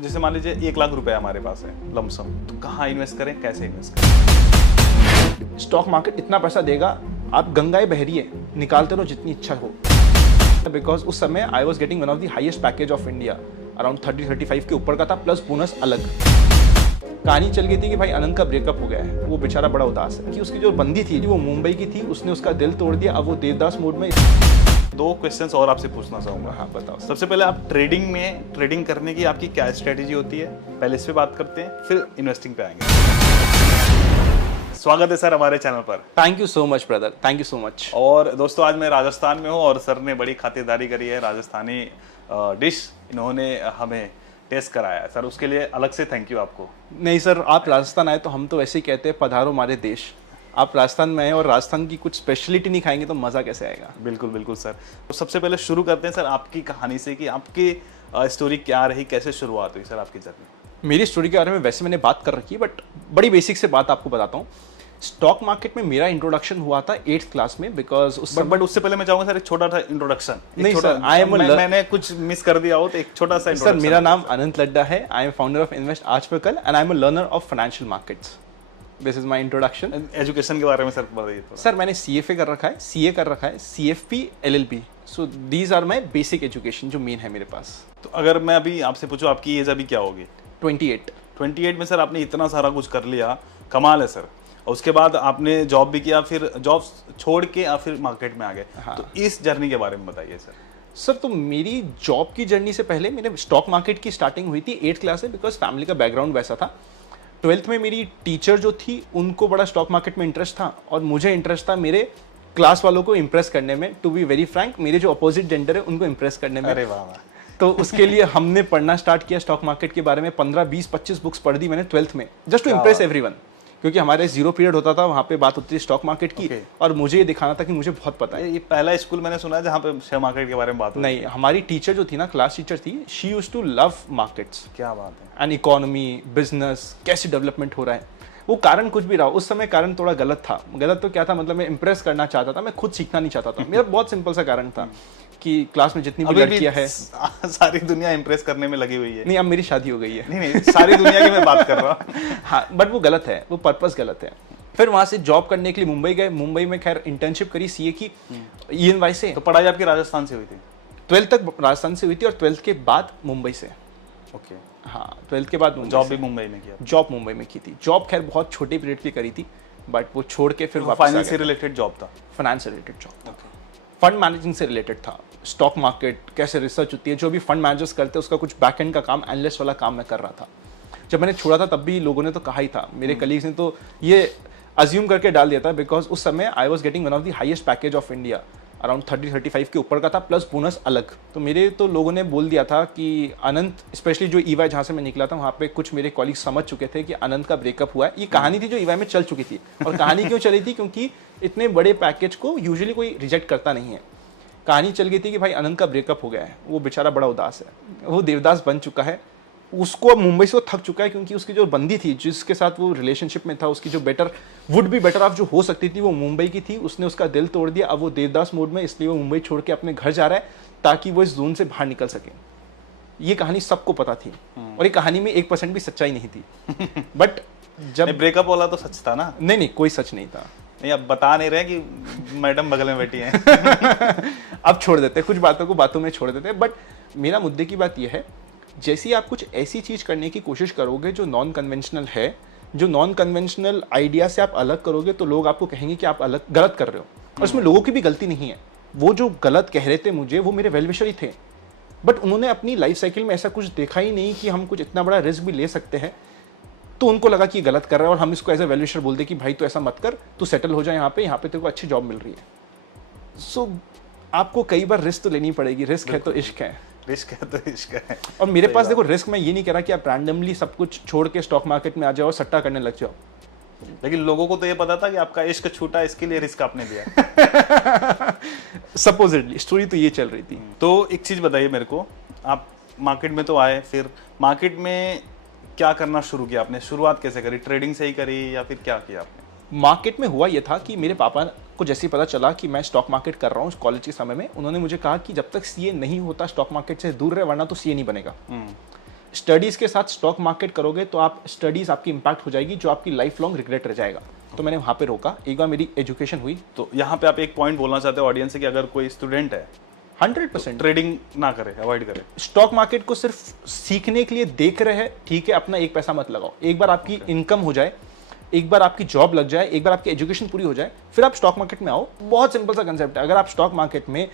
जैसे मान लीजिए 1 लाख रुपए हमारे पास है लमसम, तो कहाँ इन्वेस्ट करें, कैसे इन्वेस्ट करें? स्टॉक मार्केट इतना पैसा देगा, आप गंगाएं बह रही है, निकालते रहो जितनी इच्छा हो। बिकॉज उस समय I was getting one of the highest package of India, around 30-35 के ऊपर का था, प्लस बोनस अलग। कहानी चल गई थी कि भाई अनंत का ब्रेकअप हो गया है, वो बेचारा बड़ा उदास है कि उसकी जो बंदी थी वो मुंबई की थी, उसने उसका दिल तोड़ दिया। अब वो देवदास मोड में। 2 क्वेश्चंस और आपसे पूछना चाहूंगा। हाँ बताओ। सबसे पहले आप ट्रेडिंग करने की आपकी क्या स्ट्रेटेजी होती है, पहले इस पे बात करते हैं, फिर इन्वेस्टिंग पे आएंगे। स्वागत है सर हमारे चैनल पर। Thank you so much brother, thank you so much. और दोस्तों आज मैं राजस्थान में हूँ और सर ने बड़ी खातिरदारी करी है, राजस्थानी डिश इन्होंने हमें टेस्ट कराया है सर, उसके लिए अलग से थैंक यू आपको। नहीं सर, आप राजस्थान आए तो हम तो वैसे ही कहते हैं पधारो हमारे देश। आप राजस्थान में आए और राजस्थान की कुछ स्पेशलिटी नहीं खाएंगे तो मज़ा कैसे आएगा। बिल्कुल बिल्कुल सर। तो सबसे पहले शुरू करते हैं सर आपकी कहानी से कि आपकी स्टोरी क्या रही, कैसे शुरुआत हुई सर आपकी जर्नी। मेरी स्टोरी के बारे में वैसे मैंने बात कर रखी है, बट बड़ी बेसिक से बात आपको बताता हूँ। स्टॉक मार्केट में मेरा इंट्रोडक्शन हुआ था 8th क्लास में, बिकॉज बट उससे पहले मैं चाहूंगा सर एक छोटा सा इंट्रोडक्शन। नहीं सर, मैंने कुछ मिस कर दिया हो तो एक छोटा सा। सर मेरा नाम अनंत लड्डा है, I am founder of invest आज पर कल and I am a learner of financial markets. This is my introduction. Education के बारे में सर बताइए। सर मैंने CFA कर रखा है, CA कर रखा है, CFP LLB। So these are my basic education जो मेन है मेरे पास। तो अगर मैं अभी आपसे पूछूं आपकी एज अभी क्या होगी? 28 में सर आपने इतना सारा कुछ कर लिया, कमाल है सर। और उसके बाद आपने जॉब भी किया, फिर जॉब छोड़ के आप फिर मार्केट में आ गए। हाँ। तो इस जर्नी के बारे में बताइए सर। सर तो मेरी जॉब की जर्नी से पहले मेरे स्टॉक मार्केट की स्टार्टिंग हुई थी 8th क्लास से, बिकॉज फैमिली का बैकग्राउंड वैसा था। 12th में मेरी टीचर जो थी उनको बड़ा स्टॉक मार्केट में इंटरेस्ट था और मुझे इंटरेस्ट था मेरे क्लास वालों को इंप्रेस करने में। टू बी वेरी फ्रैंक, मेरे जो अपोजिट जेंडर है उनको इंप्रेस करने में। अरे वाह वाह। तो उसके लिए हमने पढ़ना स्टार्ट किया स्टॉक मार्केट के बारे में। 15, 20, 25 बुक्स पढ़ दी मैंने 12th में, जस्ट टू इम्प्रेस एवरीवन। क्योंकि हमारे 0 पीरियड होता था, वहाँ पे बात होती थी स्टॉक मार्केट की। और मुझे ये दिखाना था कि मुझे बहुत पता है। ये पहला स्कूल मैंने सुना है जहाँ पे शेयर मार्केट के बारे में बात नहीं, हमारी टीचर जो थी ना, क्लास टीचर थी, she used to love markets. क्या बात है। एंड इकोनॉमी, बिजनेस, कैसे डेवलपमेंट हो रहा है। वो कारण कुछ भी रहा, उस समय कारण थोड़ा गलत था। गलत तो क्या था, मतलब मैं इंप्रेस करना चाहता था, मैं खुद सीखना नहीं चाहता था। मेरा बहुत सिंपल सा कारण था कि क्लास में जितनी भी लड़कियां है, सारी दुनिया इंप्रेस करने में लगी हुई है। नहीं अब मेरी शादी हो गई है। नहीं सारी दुनिया की मैं बात कर रहा हूँ। हाँ, बट वो गलत है, वो पर्पस गलत है। फिर वहां से जॉब करने के लिए मुंबई गए। मुंबई में खैर इंटर्नशिप करी CA की ENY से। तो पढ़ाई आपकी राजस्थान से हुई थी? 12th तक राजस्थान से हुई थी और 12th के बाद मुंबई से। ओके। हाँ, 12th के बाद जॉब भी मुंबई में किया? जॉब मुंबई में की थी। जॉब खैर बहुत छोटे पीरियड की करी थी, बट वो छोड़ के फिर वापस फाइनेंस से रिलेटेड जॉब था? फाइनेंस से रिलेटेड जॉब था, फंड मैनेजिंग से रिलेटेड था। स्टॉक मार्केट कैसे रिसर्च होती है, जो भी फंड मैनेजर्स करते हैं उसका कुछ बैक एंड का काम, एनालिस्ट वाला काम मैं कर रहा था। जब मैंने छोड़ा था तब भी लोगों ने तो कहा ही था, मेरे कलीग्स ने तो ये अज्यूम करके डाल दिया था, बिकॉज उस समय I was getting one of the highest package of India, around 30-35 के ऊपर का था, प्लस बोनस अलग। तो मेरे तो लोगों ने बोल दिया था कि अनंत, स्पेशली जो EY जहाँ से मैं निकला था, वहाँ पे कुछ मेरे कॉलीग्स समझ चुके थे कि अनंत का ब्रेकअप हुआ है। ये कहानी थी जो EY में चल चुकी थी। और कहानी क्यों चली थी, क्योंकि इतने बड़े पैकेज को यूजुअली कोई रिजेक्ट करता नहीं है। कहानी चल गई थी कि भाई अनंत का ब्रेकअप हो गया है, वो बेचारा बड़ा उदास है, वो देवदास बन चुका है। उसको मुंबई से वो थक चुका है, क्योंकि उसकी जो बंदी थी जिसके साथ वो रिलेशनशिप में था, उसकी जो वुड बी बेटर ऑफ जो हो सकती थी, वो मुंबई की थी। उसने उसका दिल तोड़ दिया। अब वो देवदास मोड में, इसलिए वो मुंबई छोड़ के अपने घर जा रहा है ताकि वो इस जोन से बाहर निकल सके। ये कहानी सबको पता थी और ये कहानी में 1% भी सच्चाई नहीं थी। बट जब ब्रेकअप वाला तो सच था ना? नहीं, कोई सच नहीं था। नहीं, अब बता नहीं रहे कि मैडम बगल में बैठी हैं। अब छोड़ देते, कुछ बातों को बातों में छोड़ देते। बट मेरा मुद्दे की बात यह है, जैसे ही आप कुछ ऐसी चीज करने की कोशिश करोगे जो नॉन कन्वेंशनल है, जो नॉन कन्वेंशनल आइडिया से आप अलग करोगे, तो लोग आपको कहेंगे कि आप अलग गलत कर रहे हो। और उसमें लोगों की भी गलती नहीं है। वो जो गलत कह रहे थे मुझे, वो मेरे वेलविशर ही थे, बट उन्होंने अपनी लाइफ साइकिल में ऐसा कुछ देखा ही नहीं कि हम कुछ इतना बड़ा रिस्क भी ले सकते हैं। तो उनको लगा कि ये गलत कर रहा है और हम इसको एज ए वेलविशर बोल दे कि भाई तो ऐसा मत कर, तू सेटल हो जाए यहाँ पे तेरे को अच्छी जॉब मिल रही है। सो आपको कई बार रिस्क तो लेनी पड़ेगी। रिस्क है तो इश्क है। रिस्क है तो इश्क है। और मेरे पास देखो, रिस्क मैं ये नहीं कह रहा कि आप रैंडमली सब कुछ छोड़ के स्टॉक मार्केट में आ जाओ और सट्टा करने लग जाओ। लेकिन लोगों को तो ये पता था कि आपका इश्क छूटा, इसके लिए रिस्क आपने लिया। सपोजिटली स्टोरी तो ये चल रही थी। तो एक चीज बताइए मेरे को, आप मार्केट में तो आए, फिर मार्केट में क्या करना शुरू किया आपने? शुरुआत कैसे करी? ट्रेडिंग से ही करी या फिर क्या किया आपने? मार्केट में हुआ ये था कि मेरे पापा को जैसे ही पता चला कि मैं स्टॉक मार्केट कर रहा हूँ कॉलेज के समय में, उन्होंने मुझे कहा कि जब तक CA नहीं होता स्टॉक मार्केट से दूर रहे, वरना तो CA नहीं बनेगा। स्टडीज के साथ स्टॉक मार्केट करोगे तो आप स्टडीज आपकी इंपैक्ट हो जाएगी, जो आपकी लाइफ लॉन्ग रिग्रेट रह जाएगा। तो मैंने वहां पे रोका, एक बार मेरी एजुकेशन हुई। तो यहाँ पे आप एक पॉइंट बोलना चाहते हो ऑडियंस से कि अगर कोई स्टूडेंट है 100% ट्रेडिंग ना करे, अवॉइड करे। स्टॉक मार्केट को सिर्फ सीखने के लिए देख रहे हैं, ठीक है, अपना एक पैसा मत लगाओ। एक बार आपकी इनकम हो जाए, एक बार आपकी जॉब लग जाए, एक बार आपकी एजुकेशन पूरी हो जाए, फिर आप स्टॉक मार्केट में आओ। बहुत सिंपल सा कंसेप्ट है। अगर आप स्टॉक मार्केट में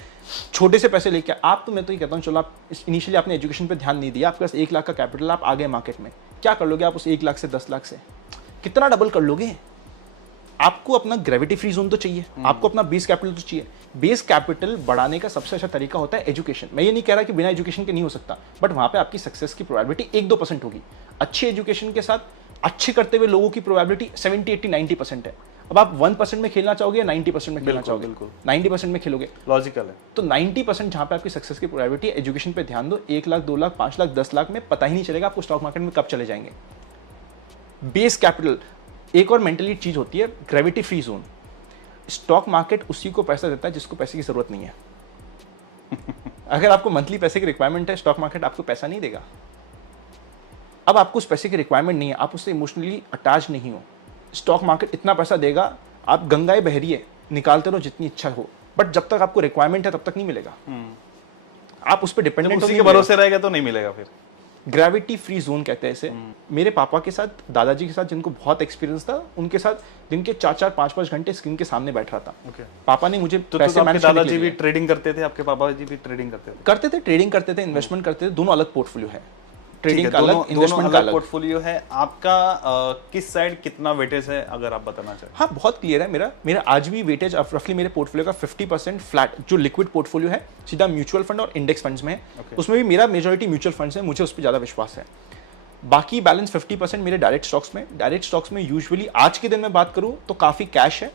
छोटे से पैसे लेके आप, तो मैं तो ये कहता हूँ, चलो आप इनिशियली आपने एजुकेशन पे ध्यान नहीं दिया, आपके पास 1 लाख का कैपिटल, आप आ गए मार्केट में, क्या कर लोगे आप उस 1 लाख से 10 लाख से? कितना डबल कर लोगे? आपको अपना ग्रेविटी फ्री जोन तो चाहिए, आपको अपना बेस कैपिटल तो चाहिए। बेस कैपिटल बढ़ाने का सबसे अच्छा तरीका होता है एजुकेशन। मैं ये नहीं कह रहा कि बिना एजुकेशन के नहीं हो सकता, बट वहां पे आपकी सक्सेस की प्रोबेबिलिटी 1-2% होगी। अच्छी एजुकेशन के साथ अच्छे करते हुए लोगों की प्रोबेबिलिटी 70, 80, 90% है। अब आप 1% में खेलना चाहोगे या 90% में खेलना चाहोगे? बिल्कुल 90% में खेलोगे, लॉजिकल है। तो 90% जहां पे आपकी सक्सेस की प्रोबेबिलिटी है, एजुकेशन पे ध्यान दो। 1 लाख, 2 लाख, 5 लाख, 10 लाख में पता ही नहीं चलेगा आपको स्टॉक मार्केट में कब चले जाएंगे। Base capital. एक और मेंटली चीज होती है gravity free zone. Stock market उसी को पैसा देता है जिसको पैसे की जरूरत नहीं है। अगर आपको मंथली पैसे की रिक्वायरमेंट है, स्टॉक मार्केट आपको पैसा नहीं देगा। अब आपको उस पैसे की रिक्वायरमेंट नहीं है, आप उससे इमोशनली अटैच नहीं हो, स्टॉक मार्केट इतना पैसा देगा, आप गंगाएं बह रही है, निकालते रहो जितनी इच्छा हो, बट जब तक आपको रिक्वायरमेंट है तब तक नहीं मिलेगा। आप उस पर डिपेंडेंट उसी के भरोसे रहेगा तो नहीं मिलेगा फिर। ग्रेविटी फ्री जोन कहते हैं इसे। मेरे पापा के साथ, दादाजी के साथ, जिनको बहुत एक्सपीरियंस था, उनके साथ दिन के 4-4, 5-5 घंटे स्क्रीन के सामने बैठ रहा था। पापा ने मुझे पैसे मैनेज करने के दादाजी लिए भी ट्रेडिंग करते थे, आपके पापा जी भी ट्रेडिंग करते थे? ट्रेडिंग करते थे, इन्वेस्टमेंट करते थे, दोनों अलग पोर्टफोलियो है। ट्रेडिंग का दोनों अलग, इन्वेस्टमेंट का अलग पोर्टफोलियो है। आपका किस साइड कितना वेटेज है अगर आप बताना चाहें? हाँ, बहुत क्लियर है। मेरा आज भी वेटेज रफली मेरे पोर्टफोलियो का 50% फ्लैट जो लिक्विड पोर्टफोलियो है, सीधा म्यूचुअल फंड और इंडेक्स फंड्स में है। उसमें भी मेरा मेजॉरिटी म्यूचुअल फंड्स है, मुझे उस पर ज्यादा विश्वास है। बाकी बैलेंस 50% मेरे डायरेक्ट स्टॉक्स में यूजुअली आज के दिन में बात करूं तो काफी कैश है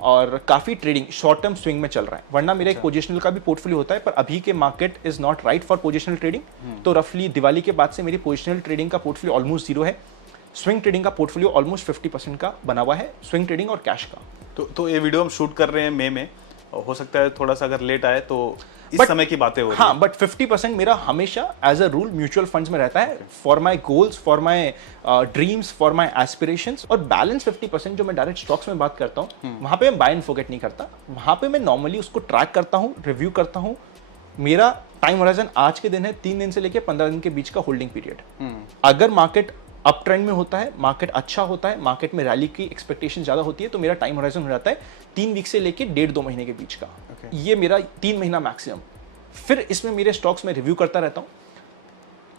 और काफी ट्रेडिंग शॉर्ट टर्म स्विंग में चल रहा है। वरना मेरा एक पोजिशनल का भी पोर्टफोलियो होता है, पर अभी के market is not right for positional trading. तो रफली दिवाली के बाद से मेरी पोजिशनल ट्रेडिंग का पोर्टफोलियो ऑलमोस्ट 0 है। स्विंग ट्रेडिंग का पोर्टफोलियो ऑलमोस्ट 50% का बना हुआ है, स्विंग ट्रेडिंग और कैश का। तो ये वीडियो हम शूट कर रहे हैं मई में, हो सकता है थोड़ा सा अगर लेट आए तो इस समय की बातें हो रही हाँ, बट 50% मेरा हमेशा as a rule mutual funds में रहता है, for my goals, for my dreams, for my aspirations. और बैलेंस 50% जो मैं डायरेक्ट स्टॉक्स में बात करता हूँ, वहां पे मैं बाय एंड फॉरगेट नहीं करता। वहां पे मैं नॉर्मली उसको ट्रैक करता हूँ, रिव्यू करता हूँ। मेरा टाइम होराइजन आज के दिन है 3 दिन से लेकर 15 दिन के बीच का होल्डिंग पीरियड। अगर मार्केट अप ट्रेंड में होता है, मार्केट अच्छा होता है, मार्केट में रैली की एक्सपेक्टेशन ज्यादा होती है, तो मेरा टाइम होराइजन हो जाता है 3 वीक से लेकर 1.5-2 महीने के बीच का। ये मेरा 3 महीना मैक्सिमम। फिर इसमें मेरे स्टॉक्स में रिव्यू करता रहता हूं।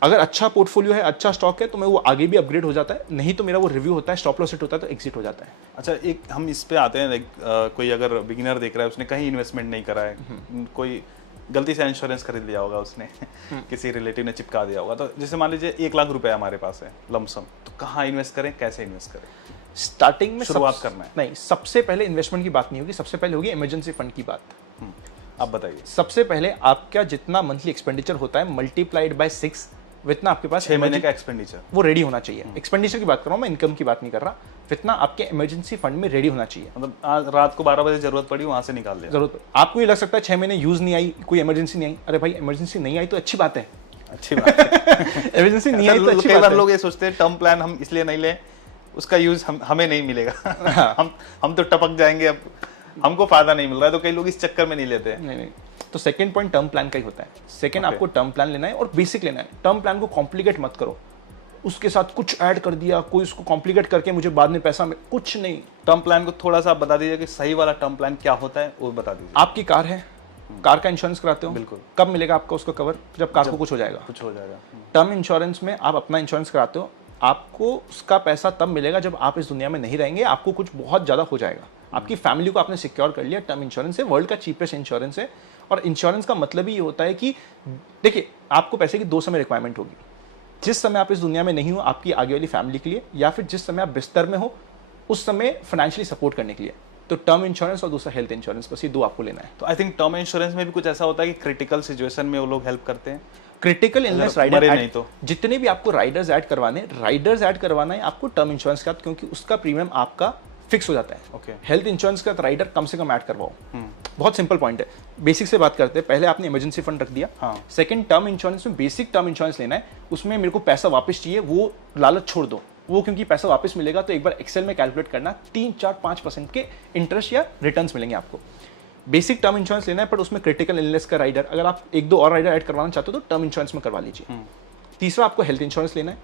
अगर अच्छा पोर्टफोलियो है, अच्छा स्टॉक है, तो मैं वो आगे भी अपग्रेड हो जाता है, नहीं तो मेरा वो रिव्यू होता है, स्टॉप लॉस हिट होता है तो एग्जिट हो जाता है। अच्छा, एक हम इस पे आते हैं, कोई अगर बिगिनर देख रहा है, उसने कहीं इन्वेस्टमेंट नहीं करा है, कोई गलती से इंश्योरेंस खरीद लिया होगा उसने, किसी रिलेटिव ने चिपका दिया होगा, तो जैसे मान लीजिए 1 लाख रुपए हमारे पास है लमसम, तो कहाँ इन्वेस्ट करें, कैसे इन्वेस्ट करें? स्टार्टिंग में शुरुआत करना है? नहीं, सबसे पहले इन्वेस्टमेंट की बात नहीं होगी, सबसे पहले होगी इमरजेंसी फंड की बात। आप बताइए। सबसे पहले आपका जितना मंथली एक्सपेंडिचर होता है मल्टीप्लाइड बाय 6, इतना आपके पास 6 महीने का एक्सपेंडिचर वो रेडी होना चाहिए। एक्सपेंडिचर की बात कर रहा हूं मैं, इनकम की बात नहीं कर रहा। इतना आपके इमरजेंसी फंड में रेडी होना चाहिए। मतलब आज रात को 12 बजे जरूरत पड़ी, वहां से निकाल लिया। जरूरत आपको ये लग सकता है 6 महीने यूज नहीं आई, कोई इमरजेंसी नहीं आई। अरे भाई, इमरजेंसी नहीं आई तो अच्छी बात है, अच्छी बात है। इमरजेंसी नहीं आई तो अच्छी कई बात बार है। लोग ये सोचते हैं टर्म प्लान हम इसलिए नहीं लें, उसका यूज हमें नहीं मिलेगा। हम तो टपक जाएंगे, अब हमको फायदा नहीं मिल रहा है, तो कई लोग इस चक्कर में नहीं लेते। नहीं, तो सेकंड पॉइंट टर्म प्लान का ही होता है। सेकंड आपको टर्म प्लान लेना है और बेसिक लेना है। टर्म प्लान को कॉम्प्लिकेट मत करो, उसके साथ कुछ ऐड कर दिया, कोई उसको कॉम्प्लिकेट करके मुझे बाद में पैसा में, कुछ नहीं। टर्म प्लान को थोड़ा सा बता दीजिए कि सही वाला टर्म प्लान क्या होता है, वो बता दीजिए। आपकी कार है, कार का इंश्योरेंस कराते हो, बिल्कुल। कब मिलेगा आपको उसका कवर? जब कार को कुछ हो जाएगा। कुछ हो जाएगा। टर्म इंश्योरेंस में आप अपना इंश्योरेंस कराते हो, आपको उसका पैसा तब मिलेगा जब आप इस दुनिया में नहीं रहेंगे, आपको कुछ बहुत ज्यादा हो जाएगा। आपकी फैमिली को आपने सिक्योर कर लिया। टर्म इंश्योरेंस है वर्ल्ड का चीपेस्ट इंश्योरेंस है। और इंश्योरेंस का मतलब ही ये होता है कि देखिए, आपको पैसे की 2 समय रिक्वायरमेंट होगी। जिस समय आप इस दुनिया में नहीं हो आपकी आगे वाली फैमिली के लिए, या फिर जिस समय आप बिस्तर में हो उस समय फाइनेंशियली सपोर्ट करने के लिए। तो टर्म इंश्योरेंस और दूसरा हेल्थ इंश्योरेंस, बस ये 2 आपको लेना है। तो आई थिंक टर्म इंश्योरेंस में भी कुछ ऐसा होता है कि क्रिटिकल सिचुएशन में वो लोग हेल्प करते हैं। क्रिटिकल इलनेस मरे राइडर नहीं तो जितने भी आपको राइडर्स ऐड करवाना है आपको टर्म इंश्योरेंस का, क्योंकि उसका प्रीमियम आपका फिक्स हो जाता है। ओके। हेल्थ इंश्योरेंस का राइडर कम से कम ऐड करवाओ। बहुत सिंपल पॉइंट है, बेसिक से बात करते हैं। पहले आपने इमरजेंसी फंड रख दिया, हाँ। सेकंड टर्म इंश्योरेंस में बेसिक टर्म इंश्योरेंस लेना है, उसमें मेरे को पैसा वापस चाहिए, वो लालच छोड़ दो, वो क्योंकि पैसा वापस मिलेगा तो एक बार एक्सेल में कैलकुलेट करना 3-4-5% के इंटरेस्ट या रिटर्न्स मिलेंगे आपको। बेसिक टर्म इंश्योरेंस लेना है, पर उसमें क्रिटिकल इलनेस का राइडर, अगर आप 1-2 और राइडर ऐड करवाना चाहते हो तो टर्म इंश्योरेंस में करवा लीजिए। तीसरा आपको हेल्थ इंश्योरेंस लेना है,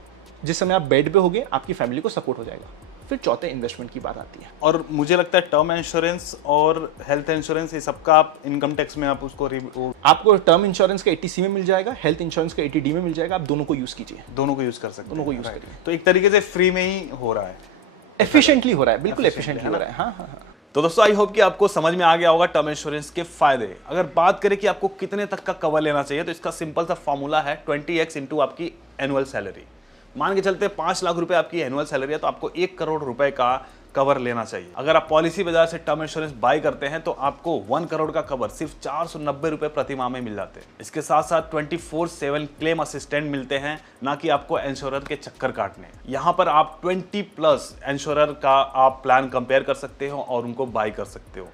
जिस समय आप बेड पे होगे आपकी फैमिली को सपोर्ट हो जाएगा। फिर चौथे इन्वेस्टमेंट की बात आती है। और मुझे लगता है टर्म इंश्योरेंस और हेल्थ इंश्योरेंस ये सबका आप इनकम टैक्स में आप उसको आपको टर्म इंश्योरेंस का 80C में मिल जाएगा, हेल्थ इंश्योरेंस का 80D में मिल जाएगा, आप दोनों को यूज कीजिए, दोनों को यूज कर सकते हैं, दोनों को यूज करिए। तो एक तरीके से फ्री में ही हो रहा है, एफिशिएंटली हो रहा है, बिल्कुल एफिशिएंटली हो रहा है। हाँ हाँ हाँ। तो दोस्तों आई होप कि आपको समझ में आ गया होगा टर्म इंश्योरेंस के फायदे। अगर बात करें कि आपको कितने तक का कवर लेना चाहिए, तो इसका सिंपल सा फॉर्मूला है 20x इंटू आपकी एनुअल सैलरी। मान के चलते 5 लाख रुपए आपकी एनुअल सैलरी है, तो आपको 1 करोड़ रुपए का कवर लेना चाहिए। अगर आप पॉलिसी बाजार से टर्म इंश्योरेंस बाय करते हैं तो आपको 1 करोड़ का कवर सिर्फ 490 रुपए प्रति माह में मिल जाते हैं। इसके साथ साथ 24/7 क्लेम असिस्टेंट मिलते हैं, ना कि आपको इंश्योरर के चक्कर काटने। यहाँ पर आप 20+ इंश्योरर का आप प्लान कंपेयर कर सकते हो और उनको बाय कर सकते हो।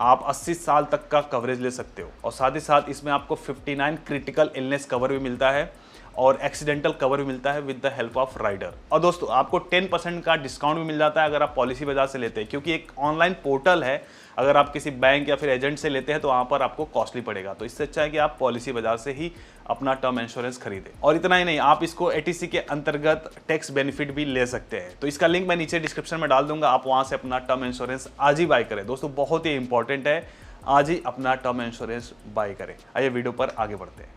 आप 80 साल तक का कवरेज ले सकते हो, और साथ ही साथ इसमें आपको 59 क्रिटिकल इलनेस कवर भी मिलता है और एक्सीडेंटल कवर भी मिलता है with the help of rider. और दोस्तों आपको 10% का डिस्काउंट भी मिल जाता है अगर आप पॉलिसी बाजार से लेते हैं, क्योंकि एक ऑनलाइन पोर्टल है। अगर आप किसी बैंक या फिर एजेंट से लेते हैं तो वहाँ पर आपको कॉस्टली पड़ेगा, तो इससे अच्छा है कि आप पॉलिसी बाजार से ही अपना टर्म इंश्योरेंस खरीदें। और इतना ही नहीं, आप इसको ATC के अंतर्गत टैक्स बेनिफिट भी ले सकते हैं। तो इसका लिंक मैं नीचे डिस्क्रिप्शन में डाल दूंगा, आप वहाँ से अपना टर्म इंश्योरेंस आज ही बाय करें। दोस्तों बहुत ही इंपॉर्टेंट है, आज ही अपना टर्म इंश्योरेंस बाय करें। आइए वीडियो पर आगे बढ़ते हैं।